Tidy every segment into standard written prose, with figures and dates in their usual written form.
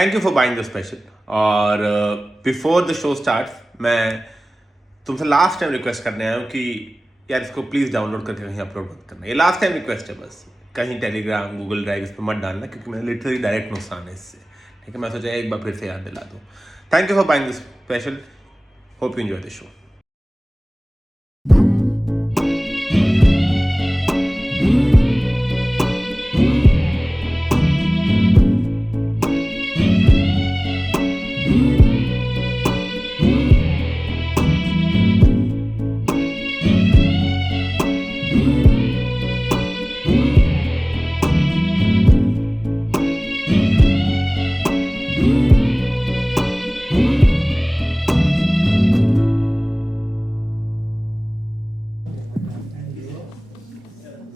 Thank you for buying the special. और before the show starts मैं तुमसे last time request करने आया हूँ कि यार इसको प्लीज़ डाउनलोड करके कहीं अपलोड मत करना। ये लास्ट टाइम रिक्वेस्ट है, बस कहीं टेलीग्राम गूगल ड्राइव इस पर मत डालना, क्योंकि मेरा लिटरली डायरेक्ट नुकसान है इससे। ठीक है, मैं सोचा एक बार फिर से याद दिला दूँ। Thank you for buying this special, hope you enjoy the show.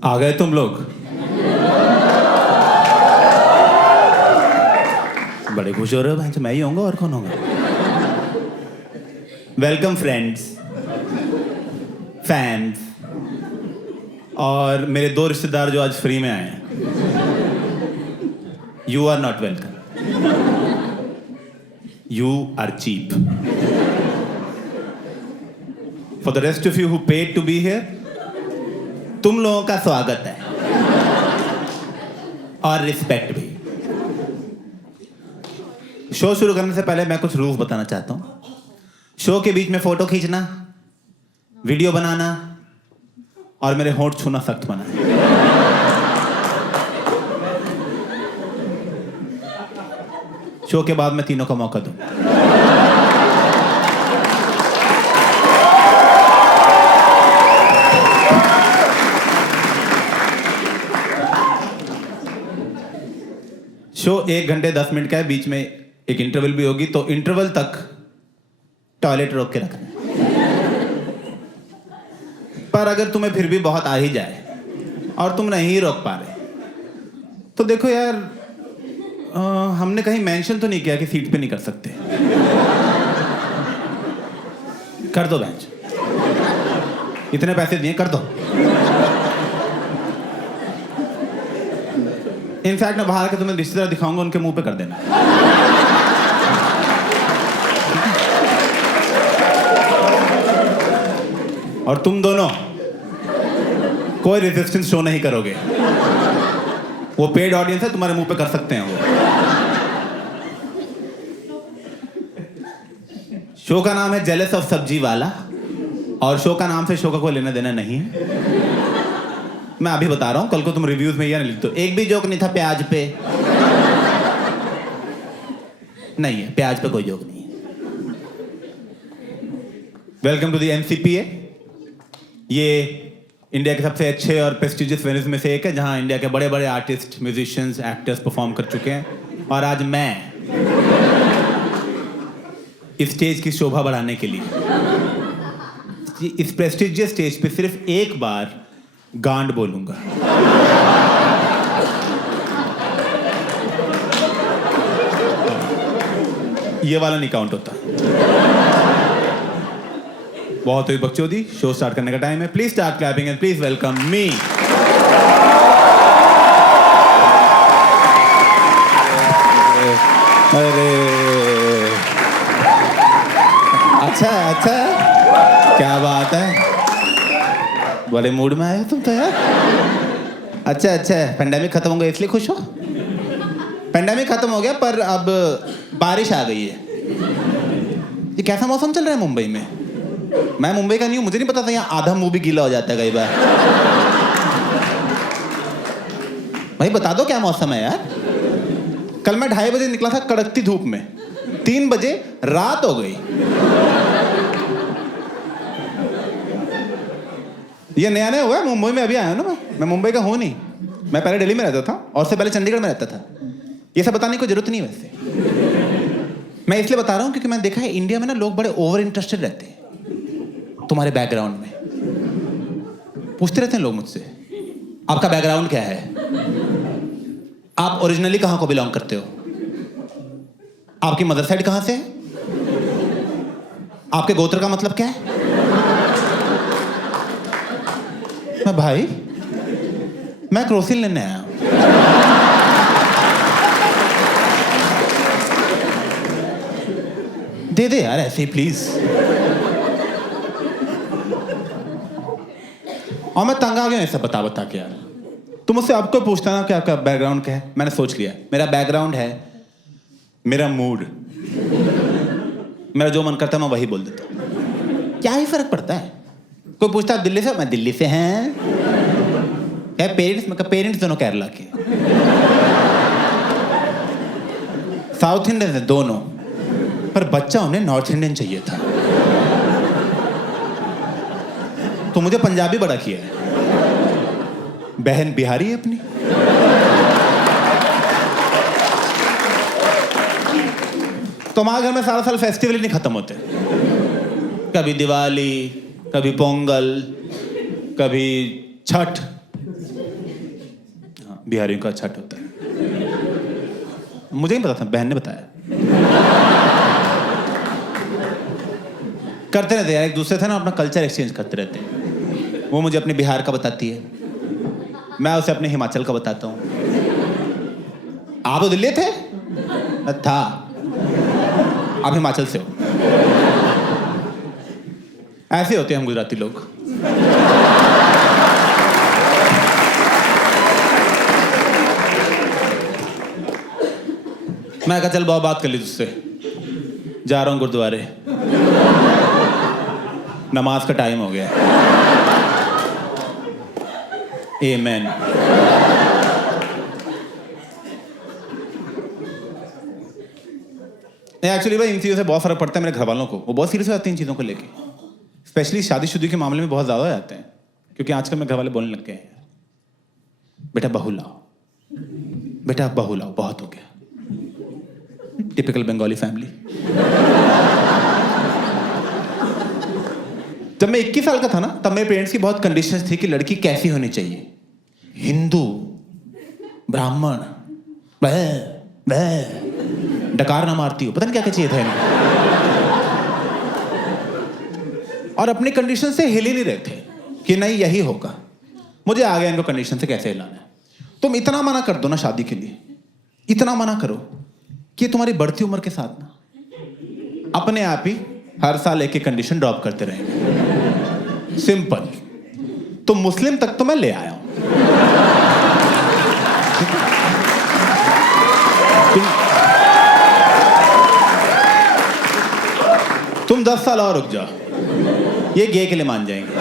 आ गए तुम लोग? बड़े खुश हो रहे हो भाई, मैं ही होऊंगा और कौन होगा? वेलकम फ्रेंड्स, फैंस और मेरे दो रिश्तेदार जो आज फ्री में आए हैं। You are not welcome, you are cheap. For the rest of you who paid to be here, तुम लोगों का स्वागत है और रिस्पेक्ट भी। शो शुरू करने से पहले मैं कुछ रूल्स बताना चाहता हूं। शो के बीच में फोटो खींचना, वीडियो बनाना और मेरे होंठ छूना सख्त मना है। शो के बाद मैं तीनों का मौका दूं। शो 1 घंटे 10 मिनट का है, बीच में एक इंटरवल भी होगी, तो इंटरवल तक टॉयलेट रोक के रखना है। पर अगर तुम्हें फिर भी बहुत आ ही जाए और तुम नहीं रोक पा रहे, तो देखो यार, हमने कहीं मेंशन तो नहीं किया कि सीट पे नहीं कर सकते। कर दो बेंच, इतने पैसे दिए, कर दो। इनफैक्ट मैं बाहर के तुम्हें रिश्तेदार दिखाऊंगा, उनके मुंह पे कर देना। और तुम दोनों कोई रेजिस्टेंस शो नहीं करोगे। वो पेड ऑडियंस है, तुम्हारे मुंह पे कर सकते हैं वो। शो का नाम है जेलस ऑफ सब्जी वाला, और शो का नाम से शो का कोई लेना देना नहीं है। मैं अभी बता रहा हूं, कल को तुम रिव्यूज में यह नहीं लिख दो एक भी जोक नहीं था प्याज पे। नहीं है, प्याज पे कोई जोक नहीं है। Welcome to the NCPA. ये इंडिया के सबसे अच्छे और प्रेस्टिजियस वेन्यूज में से एक है, जहां इंडिया के बड़े बड़े आर्टिस्ट, म्यूजिशियंस, एक्टर्स परफॉर्म कर चुके हैं। और आज मैं इस स्टेज की शोभा बढ़ाने के लिए इस प्रेस्टिजियस स्टेज पे सिर्फ एक बार गांड बोलूंगा। ये वाला नहीं काउंट होता। बहुत हुई बकचोदी, शो स्टार्ट करने का टाइम है। Please start clapping and please welcome me. अरे अच्छा, क्या बात है, बड़े मूड में आए हो तुम तो यार। अच्छा, पेंडेमिक खत्म हो गया इसलिए खुश हो? पेंडेमिक खत्म हो गया, पर अब बारिश आ गई है। ये कैसा मौसम चल रहा है मुंबई में? मैं मुंबई का नहीं हूं, मुझे नहीं पता था यहाँ आधा मुंह भी गीला हो जाता है कई बार। भाई बता दो क्या मौसम है यार। कल मैं 2:30 बजे निकला था कड़कती धूप में, 3 बजे रात हो गई। ये नया नया हुआ है, मुंबई में अभी आया हूं ना मैं मुंबई का हूं नहीं, मैं पहले दिल्ली में रहता था और उससे पहले चंडीगढ़ में रहता था। ये सब बताने की जरूरत नहीं है वैसे। मैं इसलिए बता रहा हूं क्योंकि मैंने देखा है इंडिया में ना लोग बड़े ओवर इंटरेस्टेड रहते हैं तुम्हारे बैकग्राउंड में। पूछते रहते हैं लोग मुझसे, आपका बैकग्राउंड क्या है, आप ओरिजिनली कहां को बिलोंग करते हो, आपकी मदर साइड कहां से है, आपके गोत्र का मतलब क्या है। मैं भाई, मैं क्रोसिन लेने आया हूं। दे दे यार ऐसे ही प्लीज। और मैं तंग आ गया ऐसा बता बता के यार। तुम मुझसे आपको पूछता ना कि आपका बैकग्राउंड क्या है, मैंने सोच लिया मेरा बैकग्राउंड है मेरा मूड। मेरा जो मन करता है मैं वही बोल देता हूँ, क्या ही फर्क पड़ता है। कोई पूछता है दिल्ली से, मैं दिल्ली से हैं। क्या पेरेंट्स, मैं पेरेंट्स दोनों केरला के, साउथ इंडियन है दोनों, पर बच्चा उन्हें नॉर्थ इंडियन चाहिए था, तो मुझे पंजाबी बड़ा किया है। बहन बिहारी है अपनी। तो हमारे घर में सारा साल फेस्टिवल ही नहीं खत्म होते। कभी दिवाली, कभी पोंगल, कभी छठ। हाँ, बिहारियों का छठ होता है। मुझे नहीं पता था, बहन ने बताया। करते रहते यार, एक दूसरे से ना अपना कल्चर एक्सचेंज करते रहते हैं। वो मुझे अपने बिहार का बताती है, मैं उसे अपने हिमाचल का बताता हूँ। आप तो दिल्ली थे? था। आप हिमाचल से हो। ऐसे होते हैं हम गुजराती लोग। मैं कहा चल बहुत बात कर ली तुझसे, जा रहा हूं गुरुद्वारे, नमाज का टाइम हो गया। आमेन। एक्चुअली भाई इन चीज़ों से बहुत फर्क पड़ता है मेरे घर वालों को। वो बहुत सीरियस हो जाते हैं इन चीज़ों को लेके, स्पेशली शादीशुदी के मामले में बहुत ज़्यादा हो जाते हैं। क्योंकि आजकल मेरे घर वाले बोलने लग गए हैं, बेटा बहू लाओ, बेटा बहू लाओ, बहुत हो गया। Typical Bengali family. जब मैं 21 साल का था ना, तब मेरे पेरेंट्स की बहुत कंडीशंस थी कि लड़की कैसी होनी चाहिए, हिंदू, ब्राह्मण, डकार ना मारती हो, पता नहीं क्या क्या चाहिए था इन्हें। और अपनी कंडीशन से हिल ही नहीं रहे थे कि नहीं यही होगा। मुझे आ गया इनको कंडीशन से कैसे हिलाना है। तुम इतना मना कर दो ना शादी के लिए, इतना मना करो कि तुम्हारी बढ़ती उम्र के साथ ना अपने आप ही हर साल एक एक कंडीशन ड्रॉप करते रहेंगे। सिंपल। तो मुस्लिम तक तो मैं ले आया हूं। तुम 10 साल और रुक जाओ, ये गे के लिए मान जाएंगे।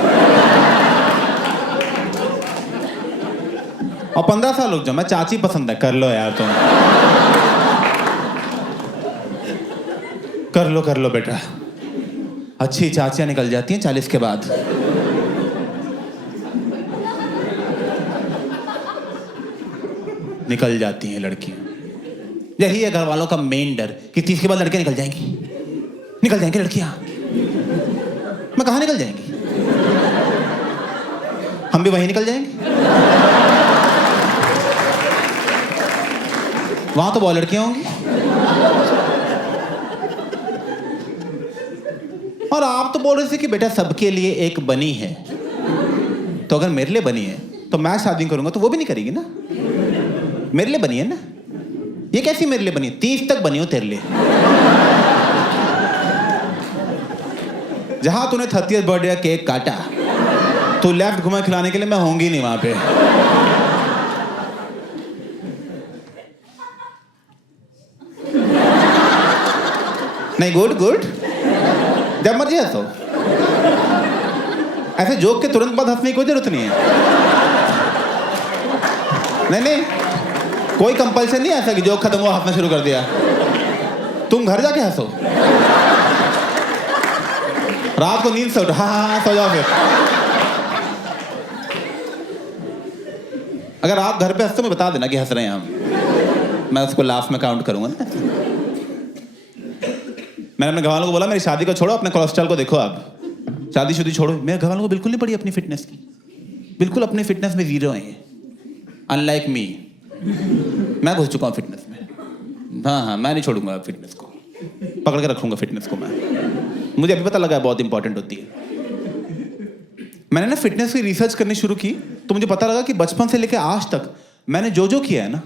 और 15 साल रुक जाओ, मैं चाची पसंद है, कर लो यार तुम, कर लो बेटा। अच्छी चाचियां निकल जाती हैं 40 के बाद। निकल जाती हैं लड़कियां। यही है घर वालों का मेन डर कि 30 के बाद लड़कियां निकल जाएंगी लड़कियां। मैं कहाँ निकल जाएंगी? हम भी वहीं निकल जाएंगे। वहां तो बहुत लड़कियां होंगी। और आप तो बोल रहे थे कि बेटा सबके लिए एक बनी है, तो अगर मेरे लिए बनी है तो मैं शादी करूंगा तो वो भी नहीं करेगी ना। मेरे लिए बनी है ना, ये कैसी मेरे लिए बनी है? 30 तक बनी हो तेरे लिए। जहां तूने 30th बर्थडे का केक काटा, तू लेफ्ट घुमा खिलाने के लिए मैं होंगी नहीं वहां पे। नहीं, गुड, जब मर्जी हंसो। ऐसे जोक के तुरंत बाद हंसने की कोई जरूरत नहीं है। नहीं, कोई कंपल्सन नहीं ऐसा कि जोक खत्म हुआ हंसना शुरू कर दिया। तुम घर जाके हंसो, रात को नींद से उठो, हाँ सो जाओ फिर। अगर आप घर पे हंसते हो, मैं बता देना कि हंस रहे हैं हम, मैं उसको लास्ट में काउंट करूंगा ना। मैंने अपने घरवालों को बोला मेरी शादी को छोड़ो, अपने कोलेस्ट्रॉल को देखो। आप शादी छोड़ो। मेरे घरवालों को बिल्कुल नहीं पड़ी अपनी फिटनेस की, बिल्कुल अपनी फिटनेस में जीरो है। अनलाइक मी, मैं घुस चुका हूँ फिटनेस में। हाँ, मैं नहीं छोड़ूंगा फिटनेस को, पकड़ के रखूंगा फिटनेस को मैं। मुझे अभी पता लगा बहुत इंपॉर्टेंट होती है। मैंने ना फिटनेस की रिसर्च करनी शुरू की, तो मुझे पता लगा कि बचपन से लेकर आज तक मैंने जो जो किया है ना,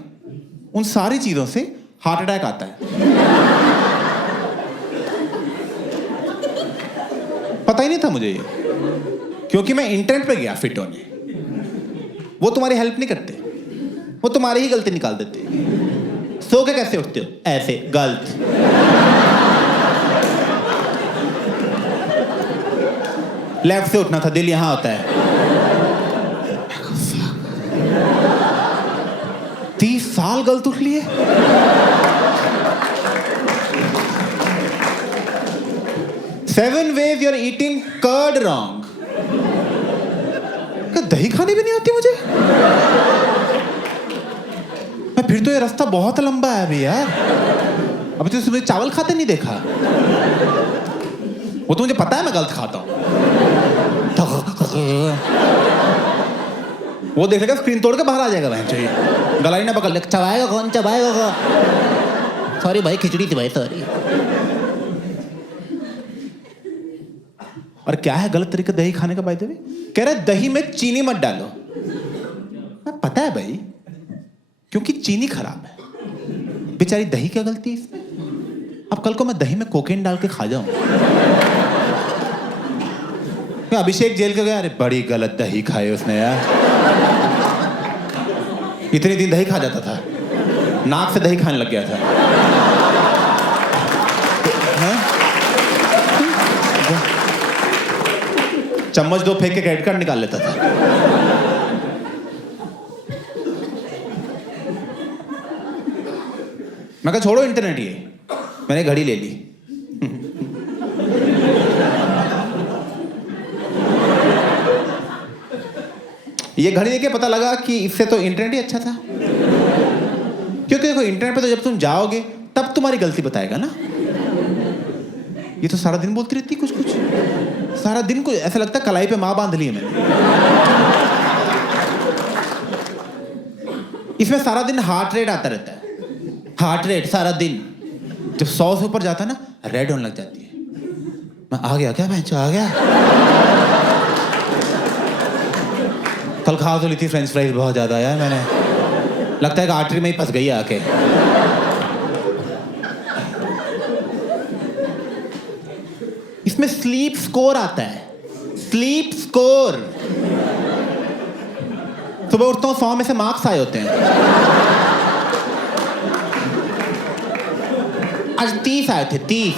उन सारी चीज़ों से हार्ट अटैक आता है। पता ही नहीं था मुझे ये, क्योंकि मैं इंटरनेट पे गया फिट होने। वो तुम्हारी हेल्प नहीं करते, वो तुम्हारी ही गलती निकाल देते। सो के कैसे उठते हो? ऐसे, गलत। लेफ्ट से उठना था, दिल यहां होता है। 30 साल गलत उठ लिए। Seven ways you're eating curd wrong. दही खानी भी नहीं आती मुझे। फिर तो ये रास्ता बहुत लंबा है अभी यार। अभी तो सुबह चावल खाते नहीं देखा। वो तो मुझे पता है मैं गलत खाता हूँ। वो देखेगा स्क्रीन तोड़ के बाहर आ जाएगा। वह गला ही ना पकड़ ले, चबाएगा कौन, चबाएगा। सॉरी भाई, खिचड़ी थी भाई, सॉरी। और क्या है गलत तरीका दही खाने का? बाय द वे कह रहा है दही में चीनी मत डालो। पता है भाई, क्योंकि चीनी खराब है। बेचारी दही क्या गलती है इसमें? अब कल को मैं दही में कोकेन डाल के खा जाऊं। अभिषेक जेल के गया, अरे बड़ी गलत दही खाई उसने यार। इतने दिन दही खा जाता था, नाक से दही खाने लग गया था। चम्मच 2 फेंक के क्रेडिट कार्ड निकाल लेता था। मैं कहा छोड़ो इंटरनेट, ये मैंने घड़ी ले ली। ये घड़ी देख के पता लगा कि इससे तो इंटरनेट ही अच्छा था। क्योंकि देखो इंटरनेट पे तो जब तुम जाओगे तब तुम्हारी गलती बताएगा ना। ये तो सारा दिन बोलती रहती कुछ कुछ, सारा दिन को ऐसा लगता है कलाई पे माँ बांध ली है मैंने। इसमें सारा दिन हार्ट रेट आता रहता है, हार्ट रेट सारा दिन। जब 100 से ऊपर जाता है ना, रेड होने लग जाती है। मैं आ गया क्या? मैं आ गया। कल खा तो ली थी फ्रेंच फ्राइज बहुत ज्यादा यार मैंने, लगता है कि आर्टरी में ही फंस गई आके। इसमें स्लीप स्कोर आता है, स्लीप स्कोर। सुबह उठता हूँ 100 में से मार्क्स आए होते हैं। आज 30 आए थे, 30।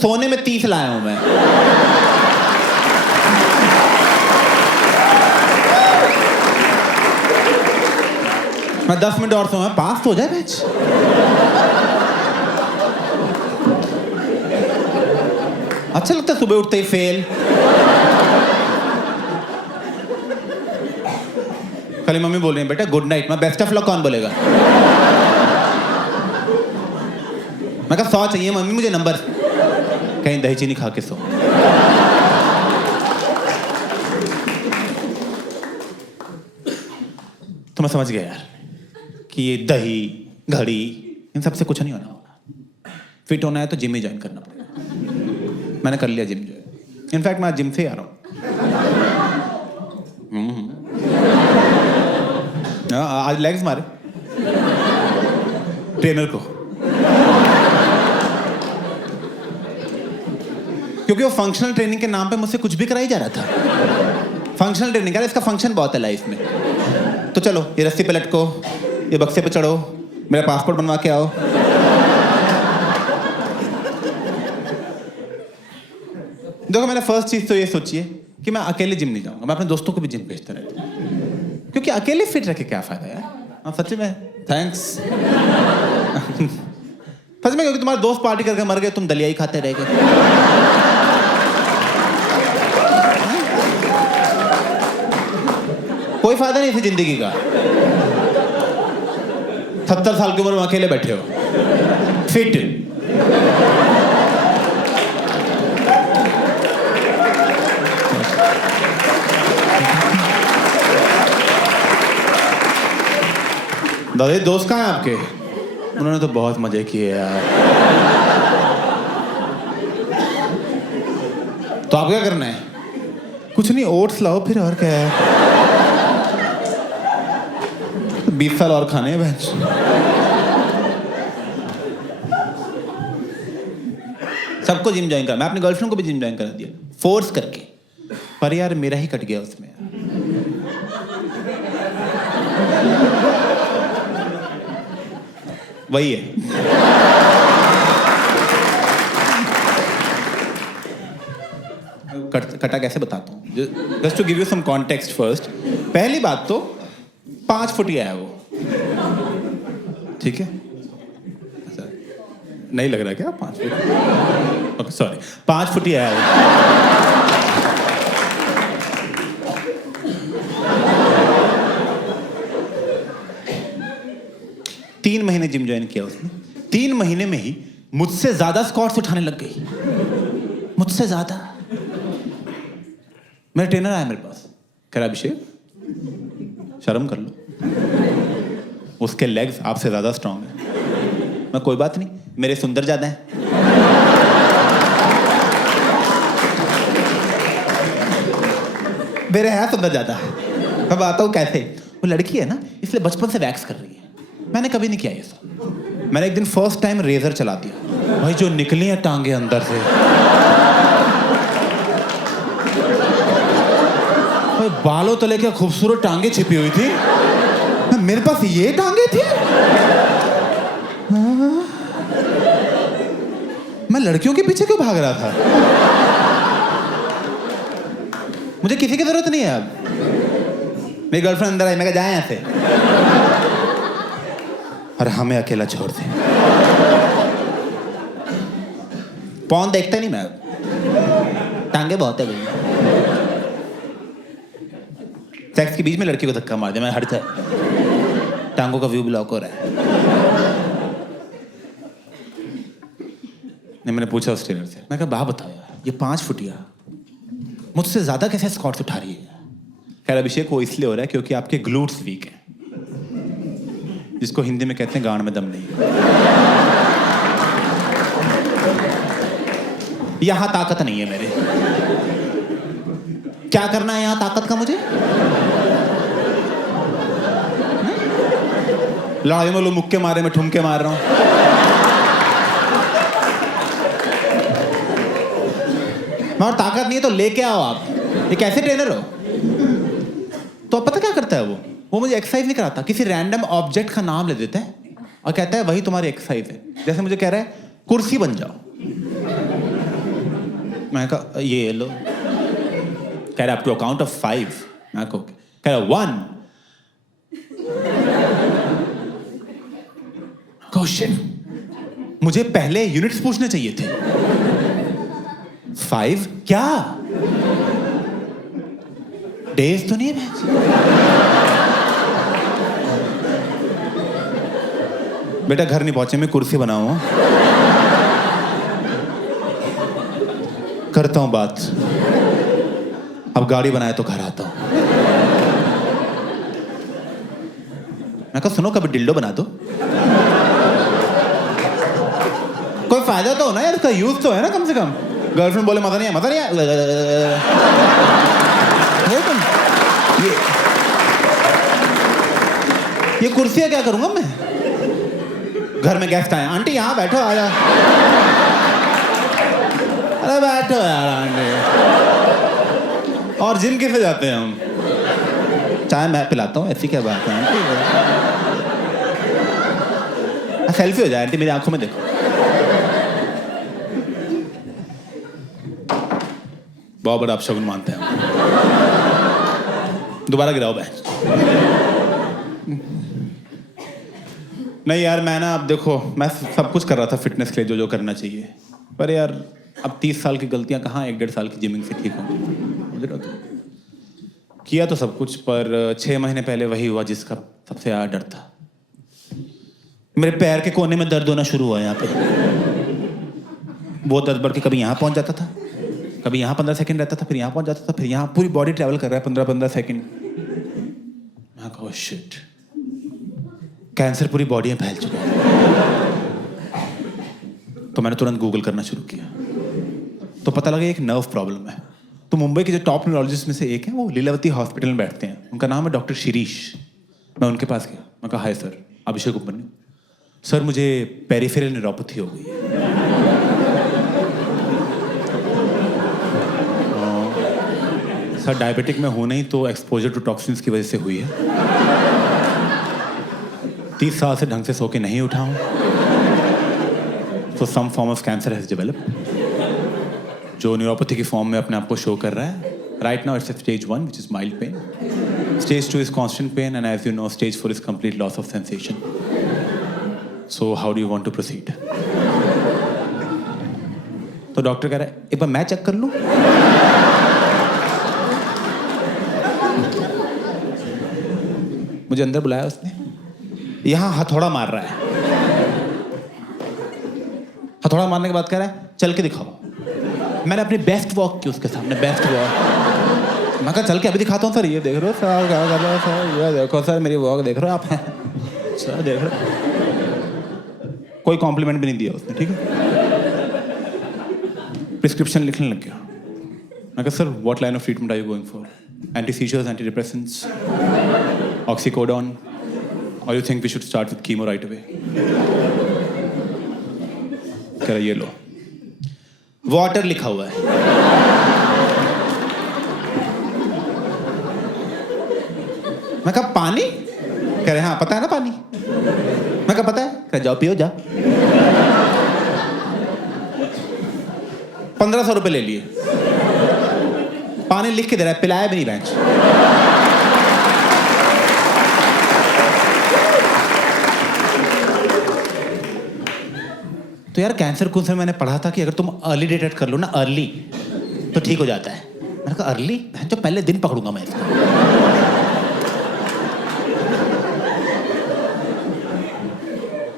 सोने में 30 लाया हूं मैं। मैं 10 मिनट और सोऊं, पास तो हो जाए बैच। अच्छा लगता है सुबह उठते ही फेल। कल मम्मी बोल रही है बेटा गुड नाइट। मैं बेस्ट ऑफ लक कौन बोलेगा? मैं कहा 100 चाहिए मम्मी मुझे नंबर। कहीं दही चीनी खा के सो। तो मैं समझ गया यार कि ये दही घड़ी इन सबसे कुछ नहीं होना होगा। फिट होना है तो जिम ही ज्वाइन करना पड़ेगा। मैंने कर लिया जिम ज्वाइन। इनफैक्ट मैं आज जिम से ही आ रहा हूँ। आज लेग्स मारे ट्रेनर को, क्योंकि वो फंक्शनल ट्रेनिंग के नाम पे मुझसे कुछ भी कराई जा रहा था। फंक्शनल ट्रेनिंग यार, इसका फंक्शन बहुत है लाइफ में। तो चलो ये रस्सी पे लटको, ये बक्से पे चढ़ो, मेरा पासपोर्ट बनवा के आओ। देखो मैंने फर्स्ट चीज तो ये सोची है कि मैं अकेले जिम नहीं जाऊंगा, मैं अपने दोस्तों को भी जिम भेजता रहता हूँ। क्योंकि अकेले फिट रह के क्या फायदा यार। हाँ सच में, थैंक्स। सच में, क्योंकि तुम्हारे दोस्त पार्टी करके मर गए, तुम दलिया ही खाते रह गए। कोई फायदा नहीं थी जिंदगी का। 70 साल की उम्र में अकेले बैठे हो फिट। दादा दोस्त कहाँ हैं आपके? उन्होंने तो बहुत मजे किए यार। तो आप क्या करना है? कुछ नहीं, ओट्स लाओ फिर, और क्या है। 20 साल और खाने हैं बेंच। सबको जिम ज्वाइन करा, मैं अपनी गर्लफ्रेंड को भी जिम ज्वाइन करा दिया, फोर्स करके। पर यार मेरा ही कट गया उसमें। वही है। कटा कैसे बताता हूँ, just to give you some context first. पहली बात तो 5 फुटिया है वो, ठीक है? नहीं लग रहा क्या 5 फुट? ओके सॉरी, 5 फुटिया है वो। 3 महीने जिम ज्वाइन किया उसने, 3 महीने में ही मुझसे ज्यादा स्क्वाट्स उठाने लग गई, मुझसे ज्यादा। मेरा ट्रेनर आया मेरे पास, कह रहा अभिषेक शर्म कर लो, उसके लेग्स आपसे ज्यादा स्ट्रांग है। मैं कोई बात नहीं, मेरे सुंदर ज्यादा हैं। मेरे है सुंदर ज्यादा। मैं बताता हूँ कैसे। वो लड़की है ना, इसलिए बचपन से वैक्स कर रही है, मैंने कभी नहीं किया ये सब। मैंने एक दिन फर्स्ट टाइम रेजर चला दिया, भाई जो निकली है टांगे अंदर से, भाई बालों तले क्या खूबसूरत टांगे छिपी हुई थी, मेरे पास ये टांगे थी। मैं लड़कियों के पीछे क्यों भाग रहा था? मुझे किसी की जरूरत नहीं है अब। मेरी गर्लफ्रेंड अंदर आई, मैं कहा जाए यहाँ से, और हमें अकेला छोड़ दे। पॉन देखता नहीं मैं, टांगे बहुत है भैया। सेक्स के बीच में लड़की को धक्का मार दिया, मैं हट जाए, टांगों का व्यू ब्लॉक हो रहा है। नहीं, मैंने पूछा उस ट्रेनर से, मैं कहा बात बताओ यार, ये 5 फुटिया मुझसे ज्यादा कैसे स्क्वाट्स उठा रही है? खैर अभिषेक वो इसलिए हो रहा है क्योंकि आपके ग्लूट्स वीक हैं, जिसको हिंदी में कहते हैं गांड में दम नहीं। यहां ताकत नहीं है मेरे। क्या करना है यहां ताकत का मुझे? लड़ाई में लोग मुक्के मारे, मैं ठुमके मार रहा हूं। और ताकत नहीं है तो लेके आओ आप। ये कैसे ट्रेनर हो? तो आप पता क्या करता है वो मुझे एक्सरसाइज नहीं कराता, किसी रैंडम ऑब्जेक्ट का नाम ले देता है और कहता है वही तुम्हारी एक्सरसाइज है। जैसे मुझे कह रहा है कुर्सी बन जाओ, मैं कहा ये लो, कह रहा अप टू काउंट ऑफ 5, मैं कह रहा 1 क्वेश्चन, मुझे पहले यूनिट्स पूछने चाहिए थे। 5 क्या डेज तो नहीं है? बेटा घर नहीं पहुंचे, मैं कुर्सी बनाऊं, करता हूं बात। अब गाड़ी बनाए तो घर आता हूं। मैं कहा सुनो कभी डिल्डो बना दो, कोई फायदा तो हो ना यार, उसका यूज तो है ना कम से कम। गर्लफ्रेंड बोले मजा नहीं है, मजा नहीं है। ये कुर्सियां क्या करूंगा मैं? घर में गेस्ट आए, आंटी यहाँ बैठो, आ जा। अरे बैठो यार आंटी। और जिम कैसे जाते हैं हम? चाय मैं पिलाता हूँ, ऐसी क्या बात है आंटी? सेल्फी हो जाए आंटी, मेरी आंखों में देखो। बहुत बड़ा अपशगुन मानते हैं हम। दोबारा गिराओ बहन। नहीं यार मैं ना, अब देखो मैं सब कुछ कर रहा था फिटनेस के लिए, जो जो करना चाहिए, पर यार अब 30 साल की गलतियां कहाँ 1-1.5 साल की जिमिंग से ठीक होंगी? किया तो सब कुछ, पर 6 महीने पहले वही हुआ जिसका सबसे ज़्यादा डर था। मेरे पैर के कोने में दर्द होना शुरू हुआ यहाँ पे। वो दर्द बढ़ के कभी यहाँ पहुँच जाता था, कभी यहाँ 15 सेकंड रहता था, फिर यहाँ पहुँच जाता था, फिर यहाँ पूरी बॉडी ट्रैवल कर रहा है 15-15 सेकंड। मैं कहा शिट, कैंसर पूरी बॉडी में फैल चुका है। तो मैंने तुरंत गूगल करना शुरू किया, तो पता लगा एक नर्व प्रॉब्लम है। तो मुंबई के जो टॉप न्यूरोलॉजिस्ट में से एक है, वो लीलावती हॉस्पिटल में बैठते हैं, उनका नाम है डॉक्टर शिरीष। मैं उनके पास गया, मैं कहा हाय सर, अभिषेक उपमन्यु सर, मुझे पेरिफेरल न्यूरोपैथी हो गई है। सर डायबिटिक में हूँ नहीं तो एक्सपोजर टू टॉक्सिन्स की वजह से हुई है। 30 साल से ढंग से सो के नहीं उठा हूँ, तो some form of cancer has developed, जो न्यूरोपैथी की फॉर्म में अपने आप को शो कर रहा है। Right now it's stage 1 which is mild pain, stage 2 is constant pain, and as you know stage 4 is complete loss of sensation. So how do you want to proceed? तो doctor कह रहा है एक बार मैं check कर लूं। मुझे अंदर बुलाया उसने, यहां हथौड़ा मार रहा है। हथौड़ा मारने के बाद कह रहा है चल के दिखाओ। मैंने अपनी बेस्ट वॉक की उसके सामने, बेस्ट वॉक। मैं कहा चल के अभी दिखाता हूँ सर, ये देख रहे हो सर, क्या कर रहे हो सर, ये देखो सर मेरी वॉक देख रहे हो आप। सर देख रहे हो, कोई कॉम्प्लीमेंट भी नहीं दिया उसने, ठीक है। प्रिस्क्रिप्शन लिखने लग गया। मैं कहा sir what line of treatment are you going for? Anti seizures, anti depressants, oxycodone, और you think we should start with chemo right away? कह रहा ये लो, वाटर लिखा हुआ है। मैं कहा पानी? कह रहे हाँ पता है ना पानी। मैं कहा पता है। कह जाओ पियो जा। 1500 रुपए ले लिए, पानी लिख के दे रहा है, पिलाया भी नहीं बेंच। तो यार कैंसर कोर्स में मैंने पढ़ा था कि अगर तुम अर्ली डिटेक्ट कर लो ना, अर्ली, तो ठीक हो जाता है। मैंने कहा अर्ली, जो पहले दिन पकड़ूंगा मैं इसको।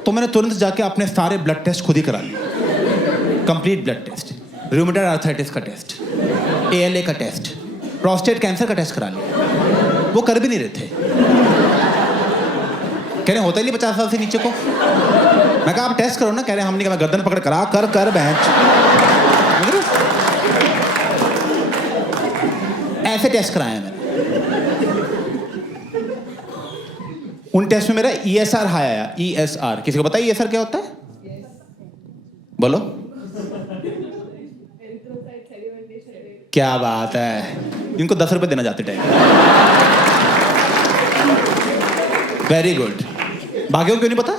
तो मैंने तुरंत जाके अपने सारे ब्लड टेस्ट खुद ही करा लिए, complete blood test, rheumatoid arthritis का टेस्ट, ALA का टेस्ट, प्रोस्टेट कैंसर का टेस्ट करा लिया। वो कर भी नहीं रहे थे, कह रहे होता ही नहीं 50 साल से नीचे को। मैं कहा आप टेस्ट करो ना। कह रहे हम नहीं, मैं गर्दन पकड़ करा कर बेंच। ऐसे टेस्ट कराए मैंने। उन टेस्ट में मेरा ESR हाई आया। ESR किसी को पता है ESR क्या होता है? बोलो। क्या बात है, इनको 10 रुपए देना जाते टाइम। Very good. बाकियों को क्यों नहीं पता?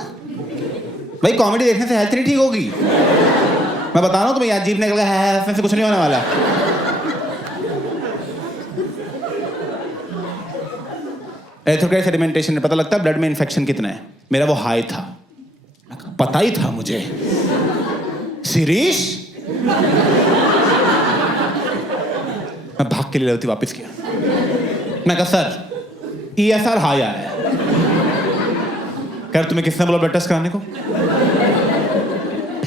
भाई कॉमेडी देखने से हेल्थ नहीं ठीक होगी। मैं बता रहा हूँ तुम्हें, यार जीभ निकल गया है, इसमें से कुछ नहीं होने वाला। एरिथ्रोक्राइट सेडिमेंटेशन में पता लगता है ब्लड में इन्फेक्शन कितना है। मेरा वो हाई था, पता ही था मुझे। शिरीष, मैं भाग के लिए लेती वापस किया। मैं कहा सर ESR हाई आया है। कह तुम्हें किसने बोला ब्लड टेस्ट कराने को?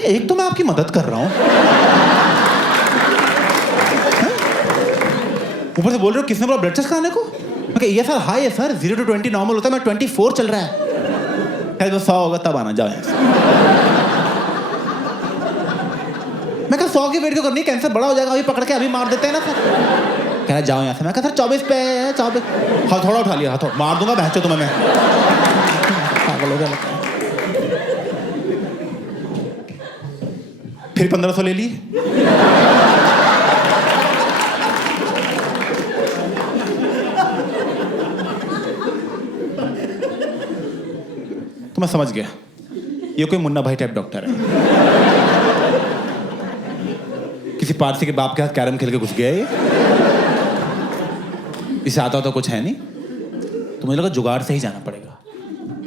एक तो मैं आपकी मदद कर रहा हूं, ऊपर से बोल रहे हो किसने बोला ब्लड टेस्ट कराने को? मैं कहा ESR हाई है सर, 0 to 20 नॉर्मल होता है, मैं 24 चल रहा है। 100 होगा तब आना, जाओ यहाँ से। मैं कहा 100 की वेट क्यों करनी है, कैंसर बड़ा हो जाएगा, अभी पकड़ के अभी मार देते हैं ना सर। कह रहा जाओ यहाँ से। मैं कहा सर 24 पे है, 24। हथौड़ा उठा लिया, हथौड़ा मार दूंगा बहचो तुम्हें मैं। पागल हो गया लगता है। फिर 1500 ले लिए। तो मैं समझ गया ये कोई मुन्ना भाई टाइप डॉक्टर है। किसी पारसी के बाप के हाथ कैरम खेल के घुस गया ये। इसे आता तो कुछ है नहीं, तो मुझे लगा जुगाड़ से ही जाना पड़ेगा।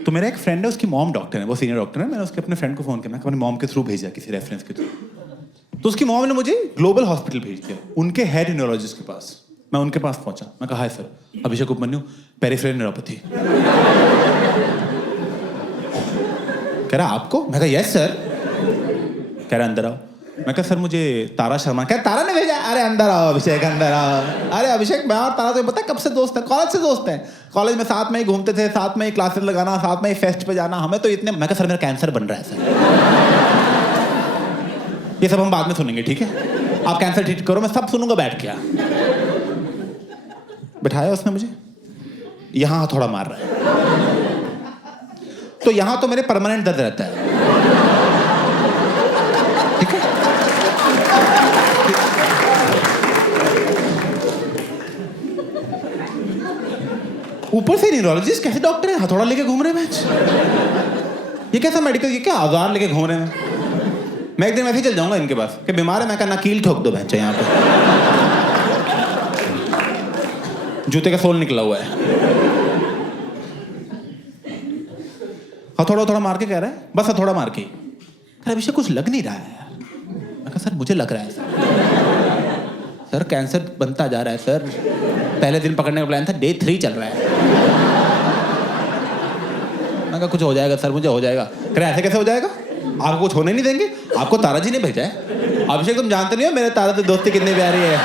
तो मेरा एक फ्रेंड है, उसकी मॉम डॉक्टर है, वो सीनियर डॉक्टर है। मैंने उसके अपने फ्रेंड को फोन किया, मैंने अपनी मॉम के थ्रू भेजा, किसी रेफरेंस के थ्रू। तो उसकी मॉम ने मुझे ग्लोबल हॉस्पिटल भेज दिया, उनके हेड न्यूरोलॉजिस्ट के पास। मैं उनके पास पहुंचा, मैं कहा हाय सर, अभिषेक उपमन्यु, पेरिफेरल न्यूरोपैथी। कह रहा आपको? मैं कहा यस सर। कह रहा अंदर आओ। मैं कहा सर मुझे तारा शर्मा। क्या तारा ने भेजा? अरे अंदर आओ अभिषेक, अंदर आओ। अरे अभिषेक मैं और तारा तो पता है कब से दोस्त है, कॉलेज से दोस्त हैं। कॉलेज में साथ में ही घूमते थे, साथ में ही क्लासेस लगाना, साथ में ही फेस्ट पे जाना, हमें तो इतने। मैं कहा सर मेरा कैंसर बन रहा है सर। ये सब हम बाद में सुनेंगे, ठीक है? आप कैंसर ट्रीट करो, मैं सब सुनूंगा बैठ के। बिठाया उसने मुझे, यहाँ थोड़ा मार रहा है, तो यहाँ तो मेरे परमानेंट दर्द रहता है, ठीक है? ऊपर से न्यूरोलॉजिस्ट कैसे डॉक्टर है, हथौड़ा लेके घूम रहे हैं मैच। ये कैसा मेडिकल, ये क्या औजार लेके घूम रहे हैं। मैं एक दिन वैसे ही चल जाऊंगा इनके पास कि बीमार है, मैं कहना कील ठोक दो भैंस यहाँ पे, जूते का सोल निकला हुआ है। हथौड़ा थोड़ा मार के कह रहा है, बस हथौड़ा मार के। अभिषेक कुछ लग नहीं रहा है यार। मैं कहा सर मुझे लग रहा है सर कैंसर बनता जा रहा है सर, पहले दिन पकड़ने का प्लान था, डे 3 चल रहा है। मैं कहा कुछ हो जाएगा सर, मुझे हो जाएगा। कह रहे ऐसे कैसे हो जाएगा, आपको कुछ होने नहीं देंगे, आपको तारा जी ने भेजा है। अभिषेक तुम जानते नहीं हो मेरे तारा से दोस्ती कितनी प्यारी है।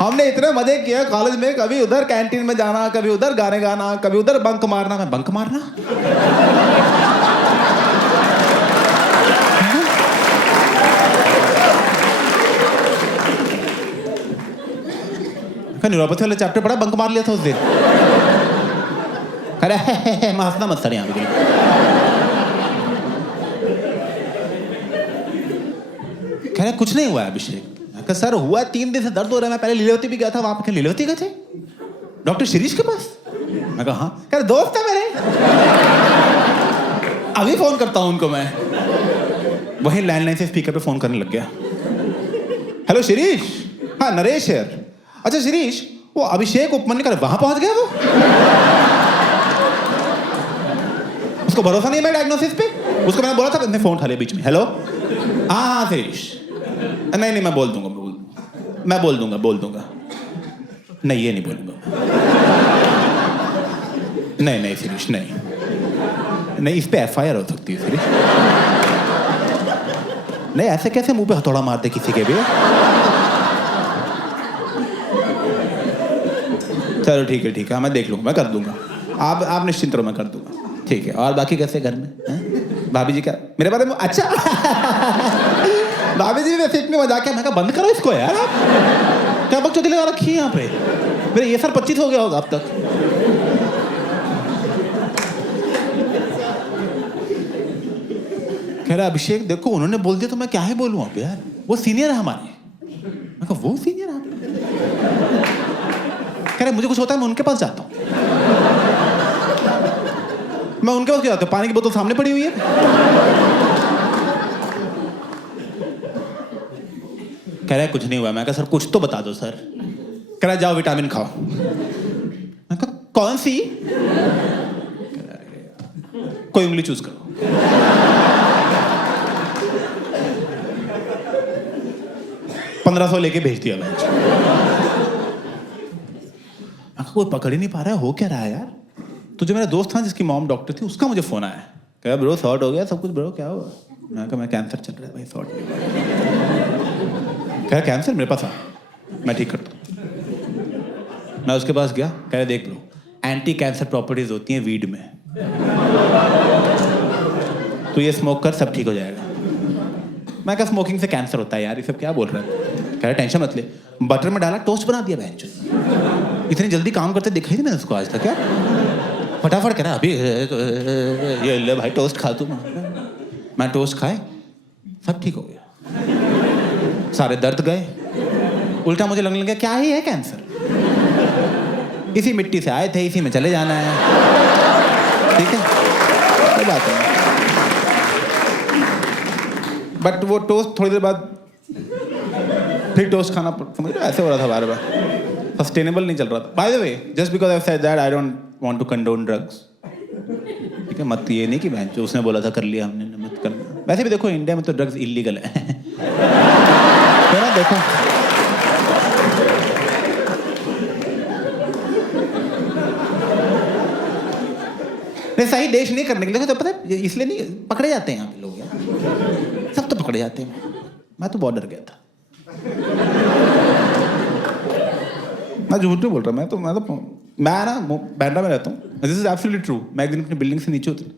हमने इतने मजे किए कॉलेज में, कभी उधर कैंटीन में जाना, कभी उधर गाने गाना, कभी उधर बंक मारना। मैं बंक मारना, न्यूरोपैथी वाला चैप्टर पढ़ा, बंक मार लिया था उस दिन। अरे मैं हंसना मत सर यहाँ पे। कह रहे कुछ नहीं हुआ है अभिषेक। सर हुआ 3 दिन से दर्द हो रहा है, मैं पहले लीलावती भी गया था, वहां पे लीलावती गए थे डॉक्टर शिरीष के पास। मैं कहा हाँ। कह रहे दोस्त है मेरे, अभी फोन करता हूं उनको मैं। वही लैंडलाइन से स्पीकर पे फोन करने लग गया। हेलो शिरीष, हाँ नरेश है। अच्छा शिरीष, वो अभिषेक उपमन्यु वहां पहुंच गया वो? उसको भरोसा नहीं है मेरे डायग्नोसिस पे? उसको मैंने बोला था, उसने फोन उठा लिया बीच में। हेलो, हाँ शिरीष, नहीं मैं बोल दूंगा, बोल दूंगा। नहीं ये नहीं बोलूंगा। नहीं शिरीष, नहीं इस पे एफआईआर हो सकती है शिरीष। नहीं ऐसे कैसे मुंह पे हथौड़ा मारते किसी के भी। चलो ठीक है, मैं देख लूंगा, मैं कर दूंगा। आप निश्चिंत रहो, मैं कर दूंगा। ठीक है, और बाकी कैसे घर में भाभी जी क्या मेरे बारे में? अच्छा भाभी जी वैसे इतने मजाक है। मैं कहा बंद करो इसको यार, आप क्या बकचोदी लगा रखी है यहाँ पे। मेरे ये सर 25 हो गया होगा अब तक। कह रहा अभिषेक देखो उन्होंने बोल दिया तो मैं क्या ही बोलूं अब यार, वो सीनियर है हमारे। मैं कहा वो सीनियर है? कह रहे मुझे कुछ होता है मैं उनके पास जाता हूँ। मैं उनके पास जाता हूँ, पानी की बोतल सामने पड़ी हुई है। कह रहा कुछ नहीं हुआ। मैं कहा सर कुछ तो बता दो सर। कह रहा जाओ विटामिन खाओ। मैं कहा कौन सी? कोई उंगली चूज करो। $1500 लेके भेज दिया मैं। कोई पकड़ ही नहीं पा रहा है, हो क्या रहा है यार। तो जो मेरा दोस्त था जिसकी मॉम डॉक्टर थी, उसका मुझे फोन आया। कहा ब्रो शॉर्ट हो गया सब कुछ। ब्रो क्या हुआ? मैं कहा मैं कैंसर चल रहा है भाई, शॉर्ट नहीं। कह कैंसर मेरे पास आ, मैं ठीक करता हूँ। मैं उसके पास गया। कह रहे देख ब्रो, एंटी कैंसर प्रॉपर्टीज होती हैं वीड में, तो ये स्मोक कर सब ठीक हो जाएगा। मैं कहा स्मोकिंग से कैंसर होता है यार, ये सब क्या बोल रहा है। कह रहा टेंशन मत ले। बटर में डाला, टोस्ट बना दिया बहन। इतनी जल्दी काम करते देखा ही नहीं मैंने उसको आज तक। क्या फटाफट कह रहा अभी ये ले भाई टोस्ट खा तू। मैं टोस्ट खाए, सब ठीक हो गया, सारे दर्द गए। उल्टा मुझे लगने लगा क्या ही है कैंसर, इसी मिट्टी से आए थे, इसी में चले जाना है। ठीक है कोई बात नहीं। बट वो टोस्ट थोड़ी देर बाद फिर टोस्ट खाना समझ रहे ऐसे हो रहा था बार बार, सस्टेनेबल नहीं चल रहा था। By the way just because I said that I don't want to condone drugs. ठीक है, मत ये नहीं कि बहन जो उसने बोला था कर लिया हमने, मत करना। वैसे भी देखो इंडिया में तो ड्रग्स इलीगल है। देखो नहीं सही देश नहीं करने के लिए तो पता है इसलिए नहीं पकड़े जाते हैं यहाँ पे लोग यार, सब तो पकड़े जाते हैं। मैं तो बहुत डर गया था। मैं झूठ नहीं बोल रहा। मैं ना बैंड्रा में रहता हूँ। This is absolutely true. मैं एक दिन अपनी बिल्डिंग से नीचे उतरा,